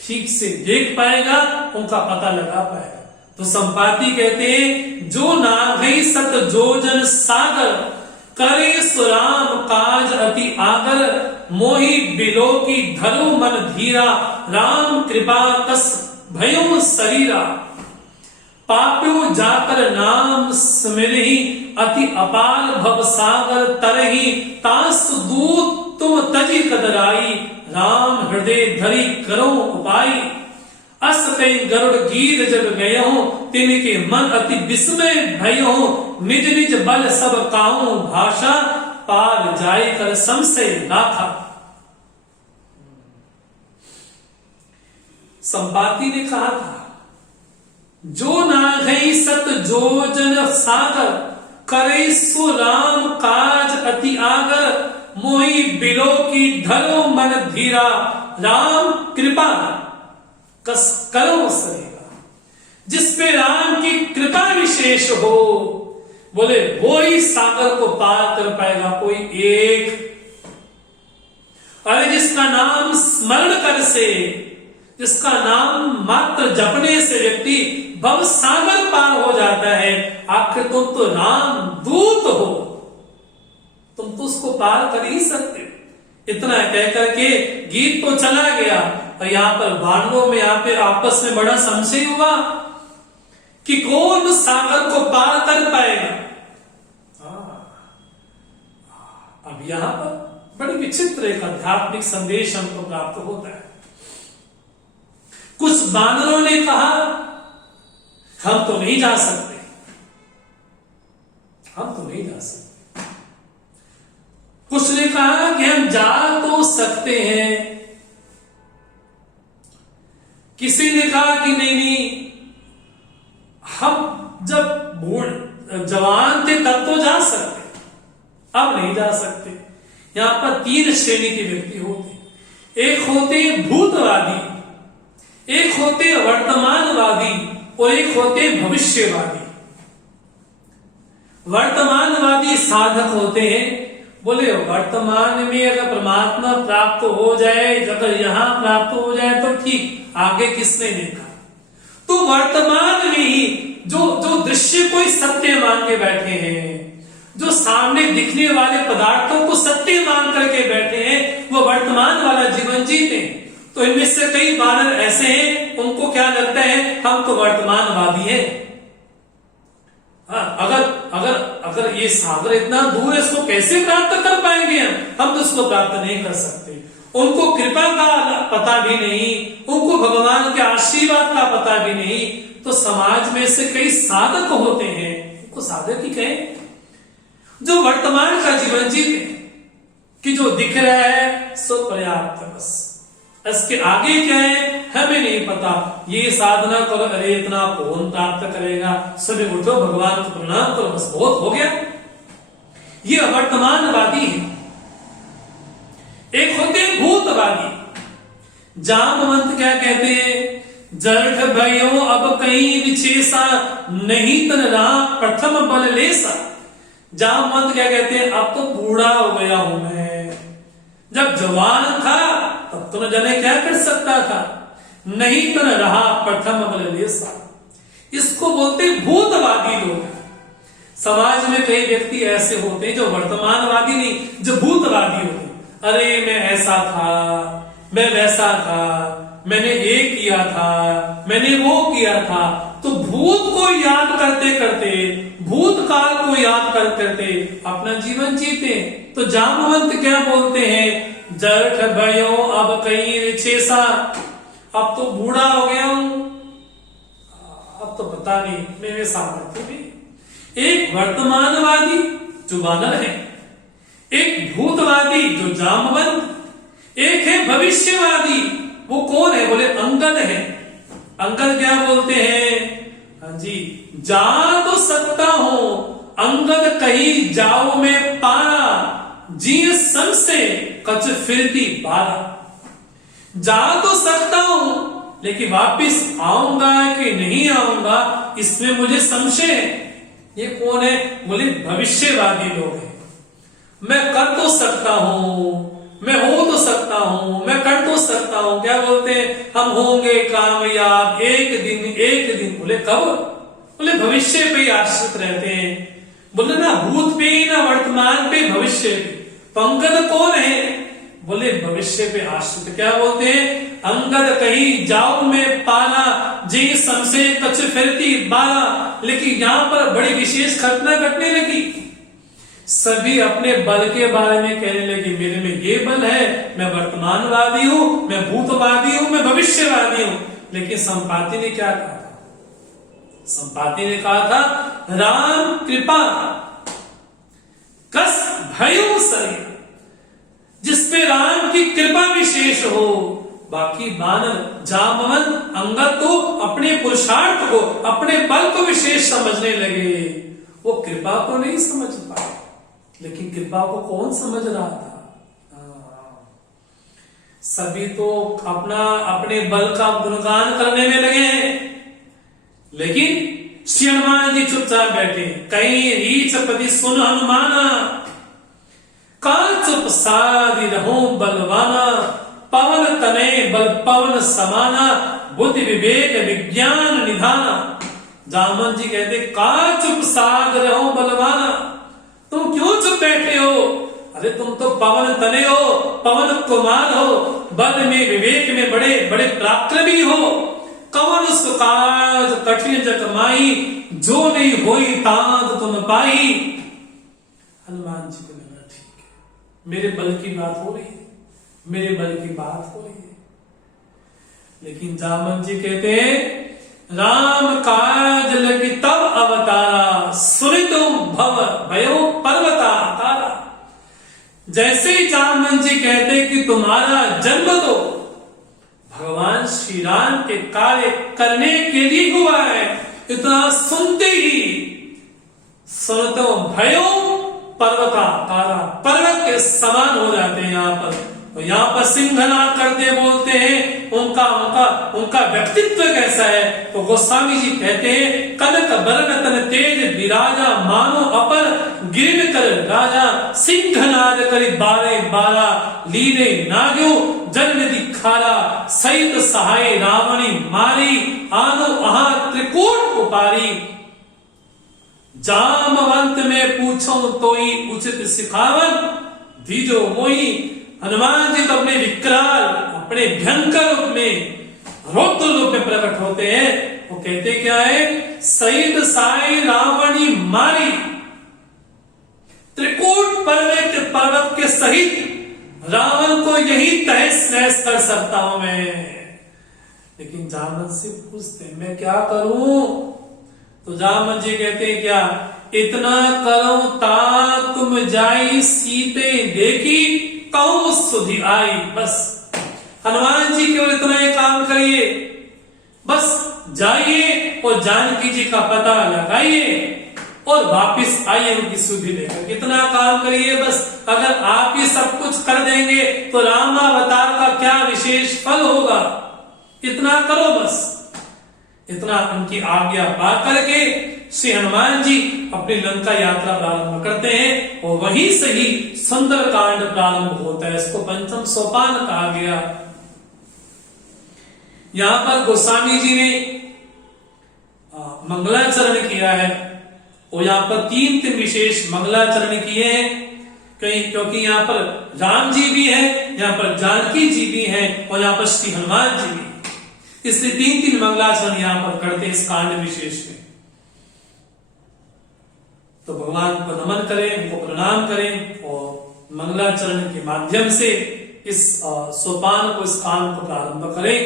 ठीक से देख पाएगा, उनका पता लगा पाएगा। तो संपाति कहते हैं जो नाघई सत जोजन सागर, करे सुराम काज अति आगर, मोहि बिलो की धरो मन धीरा, राम कृपा कस भयो शरीरा, पाप्यो जाकर नाम स्मरहि, अति अपार भव सागर तरहि, तास दूत तुम तजी कदराई, राम हृदय धरी करो उपाय, अस कई गरुड़ गीत जब गयो, तिनके मन अति विस्मय भयो, निज निज बल सब काऊ भाषा, पार जाय कर संशय नाथा। संपाति ने कहा था जो नाघई सत जोजन सागर, करे सो राम काज अति आगर, मोहि बिलो की धरो मन धीरा, राम कृपा कस करो सरेगा। जिस पे राम की कृपा विशेष हो, बोले वो ही सागर को पार कर पाएगा, कोई एक। अरे जिसका नाम स्मरण कर से, जिसका नाम मात्र जपने से व्यक्ति भव सागर पार हो जाता है। आखिर तुम तो राम दूत हो, तुम तो उसको पार कर ही सकते। इतना कह करके गीत तो चला गया, और यहाँ पर वानरों में यहाँ पे आपस में बड़ा संशय हुआ कि कौन सागर को पार कर पाएगा। अब यहाँ पर बड़ी विचित्र एक आध्यात्मिक संदेश हमको प्राप्त होता है। कुछ वानरों ने कहा हम तो नहीं जा सकते, हम तो नहीं जा सकते। कुछ ने कहा कि हम जा तो सकते हैं। किसी ने कहा कि नहीं, हम जब जवान थे तब तो जा सकते, अब नहीं जा सकते। यहां पर तीन श्रेणी के व्यक्ति होते, एक होते भूतवादी, एक होते वर्तमानवादी और एक होते भविष्यवादी। वर्तमानवादी साधक होते हैं, बोले वर्तमान में अगर परमात्मा प्राप्त हो जाए, अगर यहाँ प्राप्त हो जाए तो ठीक, आगे किसने देखा? तो वर्तमान में ही जो दृश्य को सत्य मान के बैठे हैं, जो सामने दिखने वाले पदार्थों को सत्य मान करके बैठे हैं, वो वर्तमान वाला जीवन जीते हैं। तो इनमें से कई बानर ऐसे हैं, उनको क्या लगता है हम तो वर्तमानवादी हैं। अगर ये सागर इतना दूर है, इसको कैसे प्राप्त कर पाएंगे हम तो इसको प्राप्त नहीं कर सकते। उनको कृपा का पता भी नहीं, उनको भगवान के आशीर्वाद का पता भी नहीं। तो समाज में से कई साधक होते हैं, उनको साधक ही कहें, जो वर्तमान का जीवन जीते कि जो दिख रहा है सो पर्याप्त, बस इसके आगे क्या है हमें नहीं पता। ये साधना करो, अरे इतना कौन प्राप्त करेगा, सुबह उठो भगवान को प्रणाम करो, बस बहुत हो गया। ये वर्तमानवादी है। एक होते हैं भूतवादी। जामवंत क्या कहते हैं, जरठ भयो अब कहीं विशेषा, नहीं तन रहा प्रथम बल लेसा। जामवंत क्या कहते हैं, अब तो बूढ़ा हो गया हूं मैं, जब जवान था तब तो न जाने क्या कर सकता था, नहीं तो न रहा प्रथम बल लेसा। इसको बोलते भूतवादी लोग। समाज में कई व्यक्ति ऐसे होते हैं जो वर्तमानवादी नहीं, जो भूतवादी होते। अरे मैं ऐसा था, मैं वैसा था, मैंने ये किया था, मैंने वो किया था। तो भूत को याद करते करते, भूतकाल को याद करते करते अपना जीवन जीते। तो जामवंत क्या बोलते हैं, जरठ भयो अब कहीं विशेषा, अब तो बूढ़ा हो गया हूं, अब तो पता नहीं मेरे सामर्थ्य में। एक वर्तमानवादी जो बानर है, एक भूतवादी जो जामवंत, एक है भविष्यवादी। वो कौन है, बोले अंगद है। अंगद क्या बोलते हैं, हाँ जी, जा तो सकता हूं अंगद कहीं जाओ में पारा, जी सन से कच फिरती बारा। जा तो सकता हूं लेकिन वापिस आऊंगा कि नहीं आऊंगा इसमें मुझे संशय है। ये कौन है, बोले भविष्यवादी लोग हैं। मैं कर तो सकता हूं, मैं हो तो सकता हूं, मैं कर तो सकता हूं। क्या बोलते हैं, हम होंगे कामयाब एक दिन। बोले कब, बोले भविष्य पे ही आश्रित रहते हैं। बोले ना भूत पे ही, ना वर्तमान पे, भविष्य पे। तो अंगद कौन है, बोले भविष्य पे आश्रित। क्या बोलते हैं, अंगद कहीं जाओ में पाला, जी संशय कछ फिरती बाला। लेकिन यहां पर बड़ी विशेष घटना घटने लगी। सभी अपने बल के बारे में कहने लगे, मेरे में ये बल है, मैं वर्तमानवादी हूं, मैं भूतवादी हूं, मैं भविष्यवादी हूं। लेकिन संपाति ने क्या कहा था, संपाति ने कहा था राम कृपा कस भयो शरीर, जिसपे राम की कृपा विशेष हो। बाकी बानर जामवंत अंगद तो अपने पुरुषार्थ को, अपने बल को विशेष समझने लगे। वो कृपा को नहीं समझ पाए, लेकिन कृपा को कौन समझ रहा था, सभी तो अपने बल का गुणगान करने में लगे हैं। लेकिन श्री हनुमान जी चुपचाप बैठे, कहीं रीच पति सुन हनुमाना, का चुप सारी रहो बलवाना, पवन तने बल पवन समाना, बुद्धि विवेक विज्ञान निधाना। जामन जी कहते, का चुप साध रहो बलवाना, तुम क्यों चुप बैठे हो, अरे तुम तो पवन तने हो, पवन कुमार हो, बल में विवेक में बड़े बड़े पराक्रमी हो। कवन सुकाज कठिन जग माई, जो नहीं होई तांत तुम पाई। हनुमान जी को लगा ठीक है, मेरे बल की बात हो रही है, मेरे बल की बात हो रही है। लेकिन जामन जी कहते हैं, राम काज लगी तब अवतारा, सुनितो भव भयो पर्वता तारा। जैसे ही जामन जी कहते कि तुम्हारा जन्म तो भगवान श्री राम के कार्य करने के लिए हुआ है, इतना सुनते ही सुनतो भयो पर्वता तारा, पर्वत के समान हो जाते हैं यहाँ पर तो यहाँ पर सिंहनाद करते बोलते हैं उनका उनका उनका व्यक्तित्व कैसा है। तो गोस्वामी जी कहते हैं कनक बरन तन तेज विराजा मानो अपर गिरिन कर राजा सिंहनाद करी बारे बारा लीले नाग्यो जन्म दिखारा सहित सहाय रावणी मारी आनो अहा त्रिकोट उपारी जामवंत में पूछो तो ही उचित सिखावन दीजो मोही। हनुमान जी तो अपने विकराल अपने भयंकर रूप में रौद्र रूप में प्रकट होते हैं। वो कहते क्या है, सहित साई रावणी मारी, त्रिकूट पर्वत के सहित रावण को यही तहस नहस कर सकता हूं मैं। लेकिन जामवंत से पूछते मैं क्या करूं। तो जामवंत जी कहते हैं क्या, इतना करो ता तुम जाई सीते देखी कहूं सुधि आई। बस हनुमान जी केवल इतना ही काम करिए, बस जाइए और जानकी जी का पता लगाइए और वापस आइए उनकी सुधि लेकर। इतना काम करिए बस। अगर आप ही सब कुछ कर देंगे तो रामावतार का क्या विशेष फल होगा। इतना करो बस। इतना उनकी आज्ञा पा करके श्री हनुमान जी अपनी लंका यात्रा प्रारंभ करते हैं और वहीं से ही सुंदर कांड प्रारंभ होता है। इसको पंचम सोपान कहा गया। यहां पर गोस्वामी जी ने मंगलाचरण किया है और यहाँ पर तीन विशेष मंगलाचरण किए हैं। कहीं क्योंकि यहाँ पर राम जी भी हैं, यहाँ पर जानकी जी भी हैं और यहाँ पर श्री हनुमान जी भी, इसलिए तीन मंगलाचरण यहाँ पर करते हैं इस कांड विशेष में। तो भगवान को नमन करें, उनको प्रणाम करें और मंगलाचरण के माध्यम से इस सोपान को, इस कांड को प्रारंभ करें।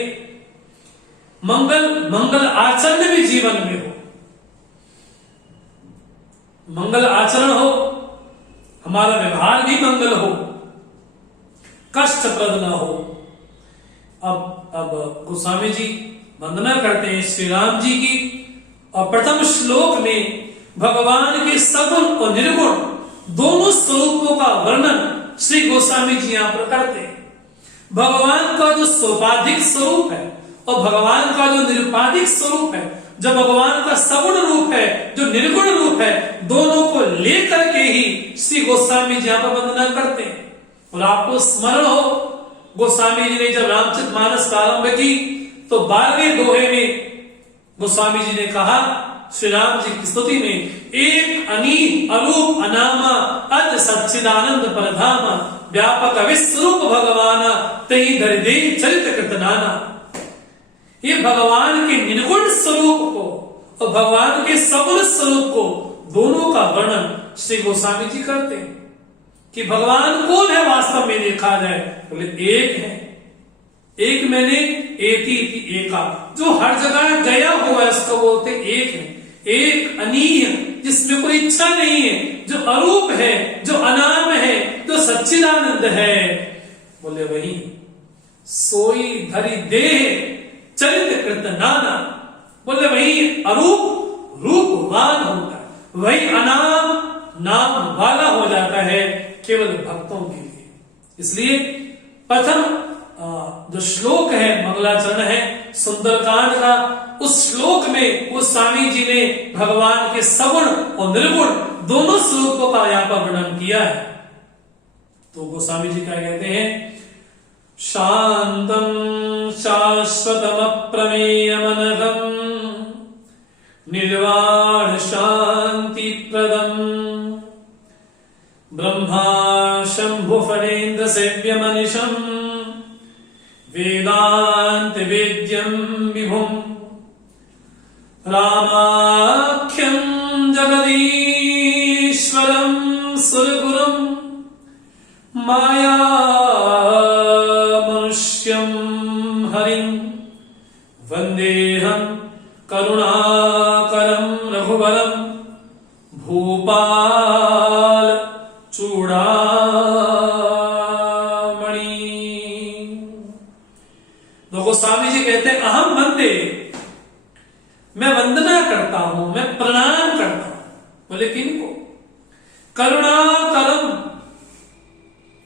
मंगल आचरण भी जीवन में हो, मंगल आचरण हो, हमारा व्यवहार भी मंगल हो, कष्टप्रद न हो। अब गोस्वामी जी वंदना करते हैं श्री राम जी की और प्रथम श्लोक में भगवान के सगुण और निर्गुण दोनों स्वरूपों का वर्णन श्री गोस्वामी जी यहां पर करते हैं। भगवान का जो सोपाधिक स्वरूप है और भगवान का जो निरुपाधिक स्वरूप है, जो भगवान का सगुण रूप है, जो निर्गुण रूप है, दोनों को लेकर के ही श्री गोस्वामी जी यहां पर वंदना करते हैं। और आपको स्मरण हो, गोस्वामी जी ने जब रामचरितमानस प्रारंभ की तो 12वें दोहे में गोस्वामी जी ने कहा श्री राम जी की स्तुति में, एक अनीह अरूप अनामा अज सच्चिदानंद परधामा व्यापक विश्वरूप भगवाना तई धरिदे चरित कृतनाना। ये भगवान के निर्गुण स्वरूप को और भगवान के सगुण स्वरूप को दोनों का वर्णन श्री गोस्वामी जी करते हैं कि भगवान कौन है वास्तव में देखा जाए, बोले एक है। एक मैंने एति एका, जो हर जगह गया हुआ है उसको बोलते एक है। एक अनीय, जिसमें कोई इच्छा नहीं है, जो अरूप है, जो अनाम है, जो सच्चिदानंद है, बोले वही सोई धरि देह चरित कृत नाना। बोले वही अरूप रूपवान होता है, वही अनाम नाम वाला हो जाता है केवल भक्तों के लिए। इसलिए प्रथम जो श्लोक है मंगलाचरण है सुंदरकांड का, उस श्लोक में गोस्वामी जी ने भगवान के सगुण और निर्गुण दोनों स्वरूपों का यहाँ पर वर्णन किया है। तो गोस्वामी जी क्या कहते हैं, शांतम शाश्वतम अप्रमेयमनघम निर्वाण शांति प्रदम ब्रह्मा शंभु फणेन्द्र सेव्य मनिषम वेदांत वेद्यम विभुम रामाख्यम जगदीश्वरम सुरगुरुम माया मनुष्यम हरिं वंदेहम करुणाकरम रघुवरम भूपाल चूड़ामणि। तो गोस्वामी जी कहते हैं अहम वंदे, मैं वंदना करता हूं, मैं प्रणाम करता हूं। बोले किनको, करुणाकरम,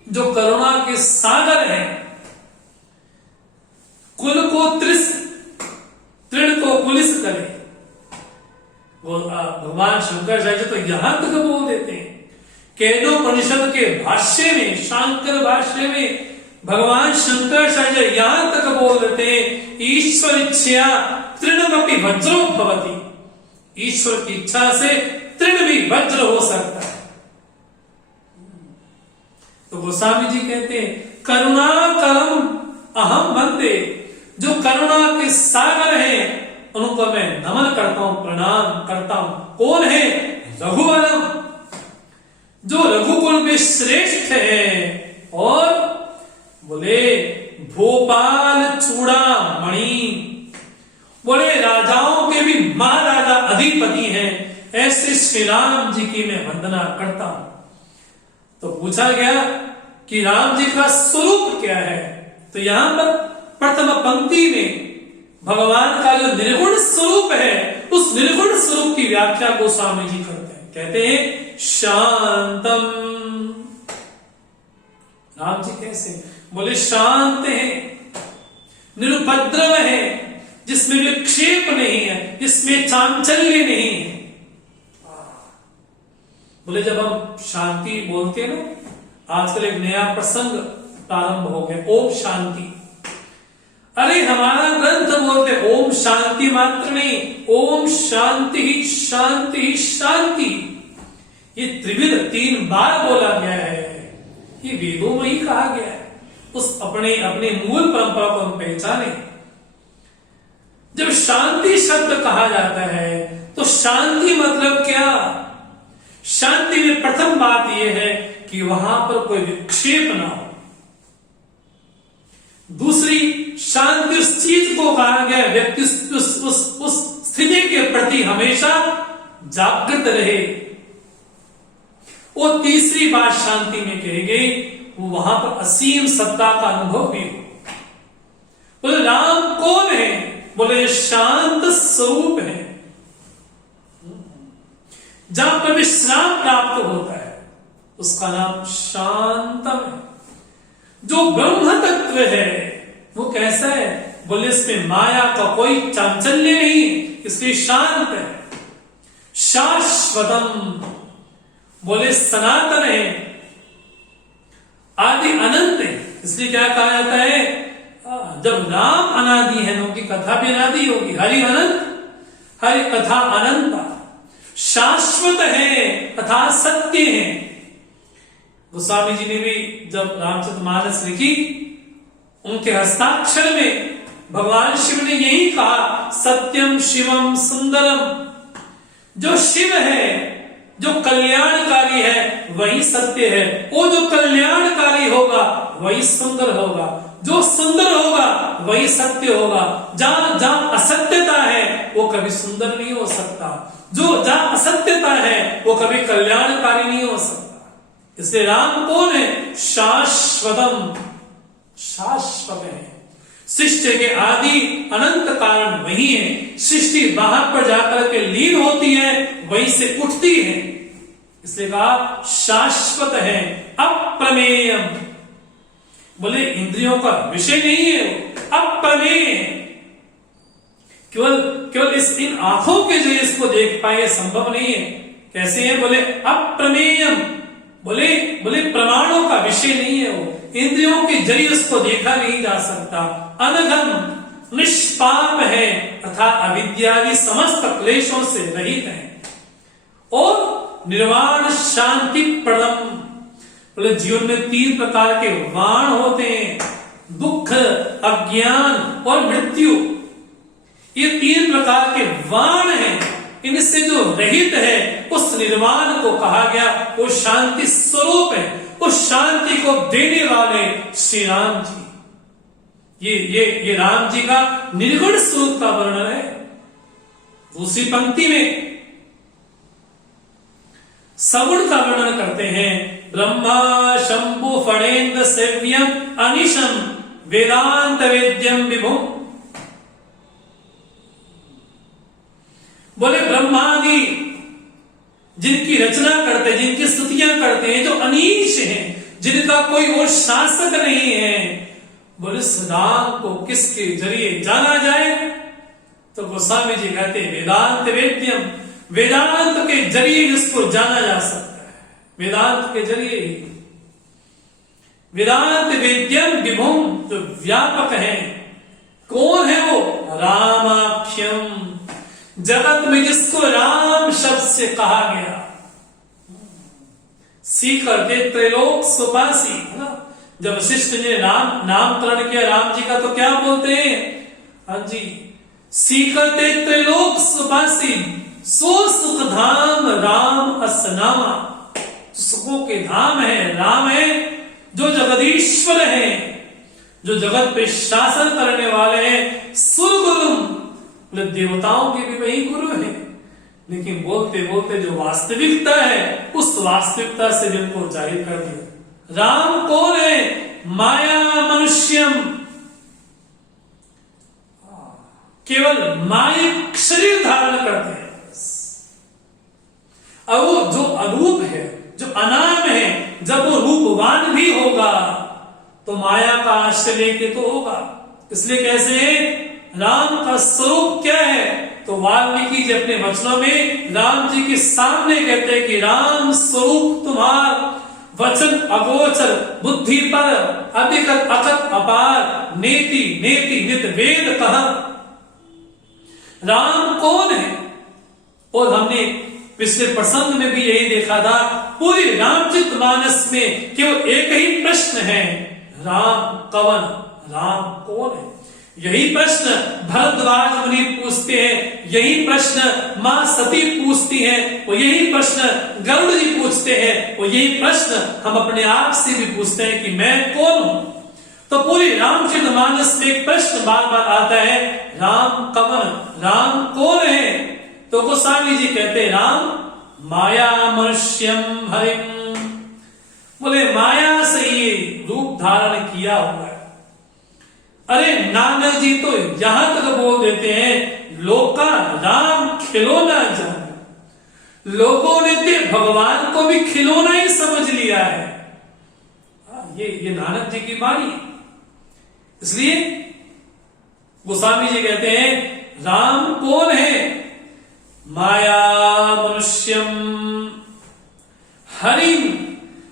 जो करुणा के सागर है, कुल को त्रिस, तृण को कुलिस करे, वो भगवान शंकराचार्य तो यहां तक बोल देते हैं। केनोपनिषद के भाष्य में, शांकर भाष्य में भगवान शंकराचार्य यहां तक बोल देते हैं, ईश्वर इच्छा तृणमपि वज्रो भवति। ईश्वर की इच्छा से तृण भी वज्र हो सकता है। तो गोस्वामी जी कहते हैं करुणा कलम अहम वंदे, जो करुणा के सागर हैं उनको मैं नमन करता हूं, प्रणाम करता हूं। कौन है? रघुवरम, जो रघुकुल में श्रेष्ठ है, और बोले भोपाल चूड़ामणि, बोले राजाओं के भी महाराजा अधिपति हैं, ऐसे श्री राम जी की मैं वंदना करता हूं। तो पूछा गया कि राम जी का स्वरूप क्या है? तो यहां पर प्रथम पंक्ति में भगवान का जो निर्गुण स्वरूप है, उस निर्गुण स्वरूप की व्याख्या गोस्वामी जी करते हैं। कहते हैं शांतम। राम जी कैसे? बोले शांत है, निरुपद्रव है, जिसमें विक्षेप नहीं है, जिसमें चांचल्य नहीं है। बोले जब हम शांति बोलते हैं ना, आजकल एक नया प्रसंग प्रारंभ हो गया, ओम शांति। अरे हमारा ग्रंथ बोलते ओम शांति मात्र नहीं, ओम शांति ही शांति ही शांति। ये त्रिविध 3 बार बोला गया है, ये वेदों में ही कहा गया है। उस अपने अपने मूल परंपरा को हम पहचाने। जब शांति शब्द कहा जाता है तो शांति मतलब क्या? शांति में प्रथम बात यह है कि वहां पर कोई विक्षेप ना हो। दूसरी, शांति उस चीज को कहा गया व्यक्ति उस स्थिति के प्रति हमेशा जागृत रहे। और तीसरी बात शांति में कही गई, वो वहां पर असीम सत्ता का अनुभव भी हो। बोले राम कौन है? बोले शांत स्वरूप है। जहां पर विश्राम प्राप्त होता है उसका नाम शांतम है। जो ब्रह्म तत्व है वो कैसा है? बोले इसमें माया का कोई चांचल्य नहीं, इसलिए शांत है। शाश्वतम, बोले सनातन है, आदि अनंत है, इसलिए क्या कहा जाता है? जब राम अनादि है, उनकी कथा भी अनादि होगी। हरि अनंत, हरि कथा अनंता। शाश्वत है तथा सत्य है। गोस्वामी जी ने भी जब रामचरितमानस लिखी, उनके हस्ताक्षर में भगवान शिव ने यही कहा, सत्यम शिवम सुंदरम। जो शिव है, जो कल्याणकारी है, वही सत्य है। वो जो कल्याणकारी होगा वही सुंदर होगा, जो सुंदर होगा वही सत्य होगा। जहां जहां असत्यता है वो कभी सुंदर नहीं हो सकता, जो जहां असत्यता है वो कभी कल्याणकारी नहीं हो सकता। इसलिए राम कौन है? शाश्वतम, शाश्वत है। सृष्टि के आदि अनंत कारण वही है। सृष्टि बाहर पर जाकर के लीन होती है, वहीं से उठती है, इसलिए कहा शाश्वत है। अप्रमेयम, बोले इंद्रियों का विषय नहीं है, अप्रमेय। केवल केवल इन आंखों के जरिए इसको देख पाए संभव नहीं है। कैसे है? बोले अप्रमेयम, बोले बोले प्रमाणों का विषय नहीं है, वो इंद्रियों के जरिए उसको देखा नहीं जा सकता। अनघम, निष्पाप है तथा अविद्यादि समस्त क्लेशों से रहित है। और निर्वाण शांति प्रदम, बोले जीवन में 3 प्रकार के वाण होते हैं, दुख, अज्ञान और मृत्यु। ये 3 प्रकार के वाण हैं। इनसे जो रहित है उस निर्वाण को कहा गया, वो शांति स्वरूप है। उस शांति को देने वाले श्री राम जी। ये राम जी का निर्गुण स्वरूप का वर्णन है। दूसरी पंक्ति में सगुण का वर्णन करते हैं। ब्रह्मा शंभु फणेन्द्र सेव्यम अनिशम वेदांत वेद्यम विभुम। बोले ब्रह्मादि जिनकी रचना करते हैं, जिनकी स्तुतियां करते हैं, जो अनीश हैं, जिनका कोई और शासक नहीं है, बोले इस राम को किसके जरिए जाना जाए? तो गोस्वामी जी कहते हैं वेदांत वेद्यम, वेदांत के जरिए इसको जाना जा सकता है, वेदांत के जरिए। वेदांत वेद्यम विभुम, जो व्यापक है, कौन है वो? रामाख्यम, जगत में जिसको राम शब्द से कहा गया। सीकर दे त्रैलोक सुपासी, है ना? जब वशिष्ठ ने नामकरण किया राम जी का तो क्या बोलते हैं? हाँ जी, सीकर दे त्रैलोक सुपासी, सो सुख धाम राम असनामा। सुखों के धाम है, राम है, जो जगदीश्वर है, जो जगत पे शासन करने वाले हैं। सुर गुरुम, देवताओं के भी वही गुरु हैं, लेकिन बोलते बोलते जो वास्तविकता है उस वास्तविकता से बिल्कुल जाहिर कर दिया। राम कौन है? माया मनुष्यम, केवल मायिक शरीर धारण करते हैं। अब वो जो अरूप है, जो अनाम है, जब वो रूपवान भी होगा तो माया का आश्रय लेके तो होगा। इसलिए कैसे राम का स्वरूप क्या है? तो वाल्मीकि जी अपने वचनों में राम जी के सामने कहते हैं कि राम स्वरूप तुम्हार वचन अगोचर, बुद्धि पर अधिक अकत अपार, नेति नेति नित वेद कहा। राम कौन है? और हमने पिछले प्रसंग में भी यही देखा था, पूरी रामचित मानस में केवल एक ही प्रश्न है, राम कवन, राम कौन है? यही प्रश्न भरद्वाज मुनि पूछते हैं, यही प्रश्न मां सती पूछती हैं, और यही प्रश्न गरुड़ जी पूछते हैं, और यही प्रश्न हम अपने आप से भी पूछते हैं कि मैं कौन हूं। तो पूरी रामचरित मानस में एक प्रश्न बार बार आता है, राम कवन, राम कौन है? तो गोस्वामी जी कहते हैं राम माया मनुष्यम हरिम, बोले माया से ये रूप धारण किया हुआ है। अरे नानक जी तो यहां तक बोल देते हैं, लोका राम खिलौना जान, लोगों ने तो भगवान को भी खिलौना ही समझ लिया है। ये नानक जी की वाणी। इसलिए गोस्वामी जी कहते हैं राम कौन है? माया मनुष्यम हरिम,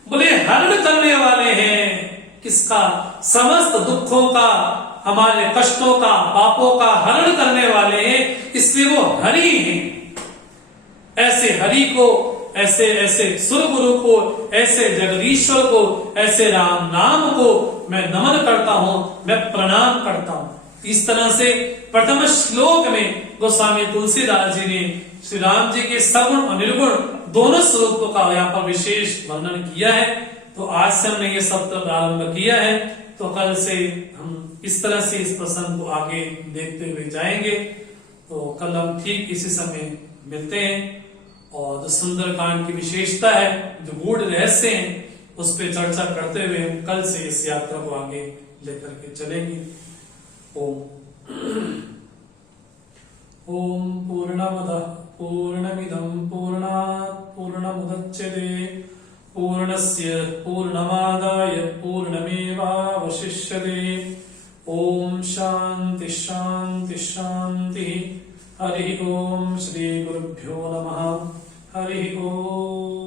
बोले हरण करने वाले हैं। किसका? समस्त दुखों का, हमारे कष्टों का, पापों का हरण करने वाले हैं, इसलिए वो हरि हैं। ऐसे हरि को, ऐसे ऐसे सुर गुरु को, ऐसे जगदीश्वर को, ऐसे राम नाम को मैं नमन करता हूं, मैं प्रणाम करता हूं। इस तरह से प्रथम श्लोक में गोस्वामी तुलसीदास जी ने श्री राम जी के सगुण और निर्गुण दोनों स्वरूपों का यहाँ पर विशेष वर्णन किया है। तो आज से हमने ये सप्ताह प्रारंभ किया है, तो कल से हम इस तरह से इस प्रसंग को आगे देखते हुए जाएंगे। तो कल हम ठीक इसी समय मिलते हैं, और जो सुंदरकांड की विशेषता है, जो गूढ़ रहस्य हैं, उस पर चर्चा करते हुए हम कल से इस यात्रा को आगे लेकर के चलेंगे। ओम पूर्णमदः पूर्णमिदं पूर्णात् पूर्णमुदच्यते पूर्णस्य पूर्णमादाय पूर्णमेवावशिष्यते। ओम शांति शांति शांति। हरि ओम। श्री गुरुभ्यो नमः। हरि ओम।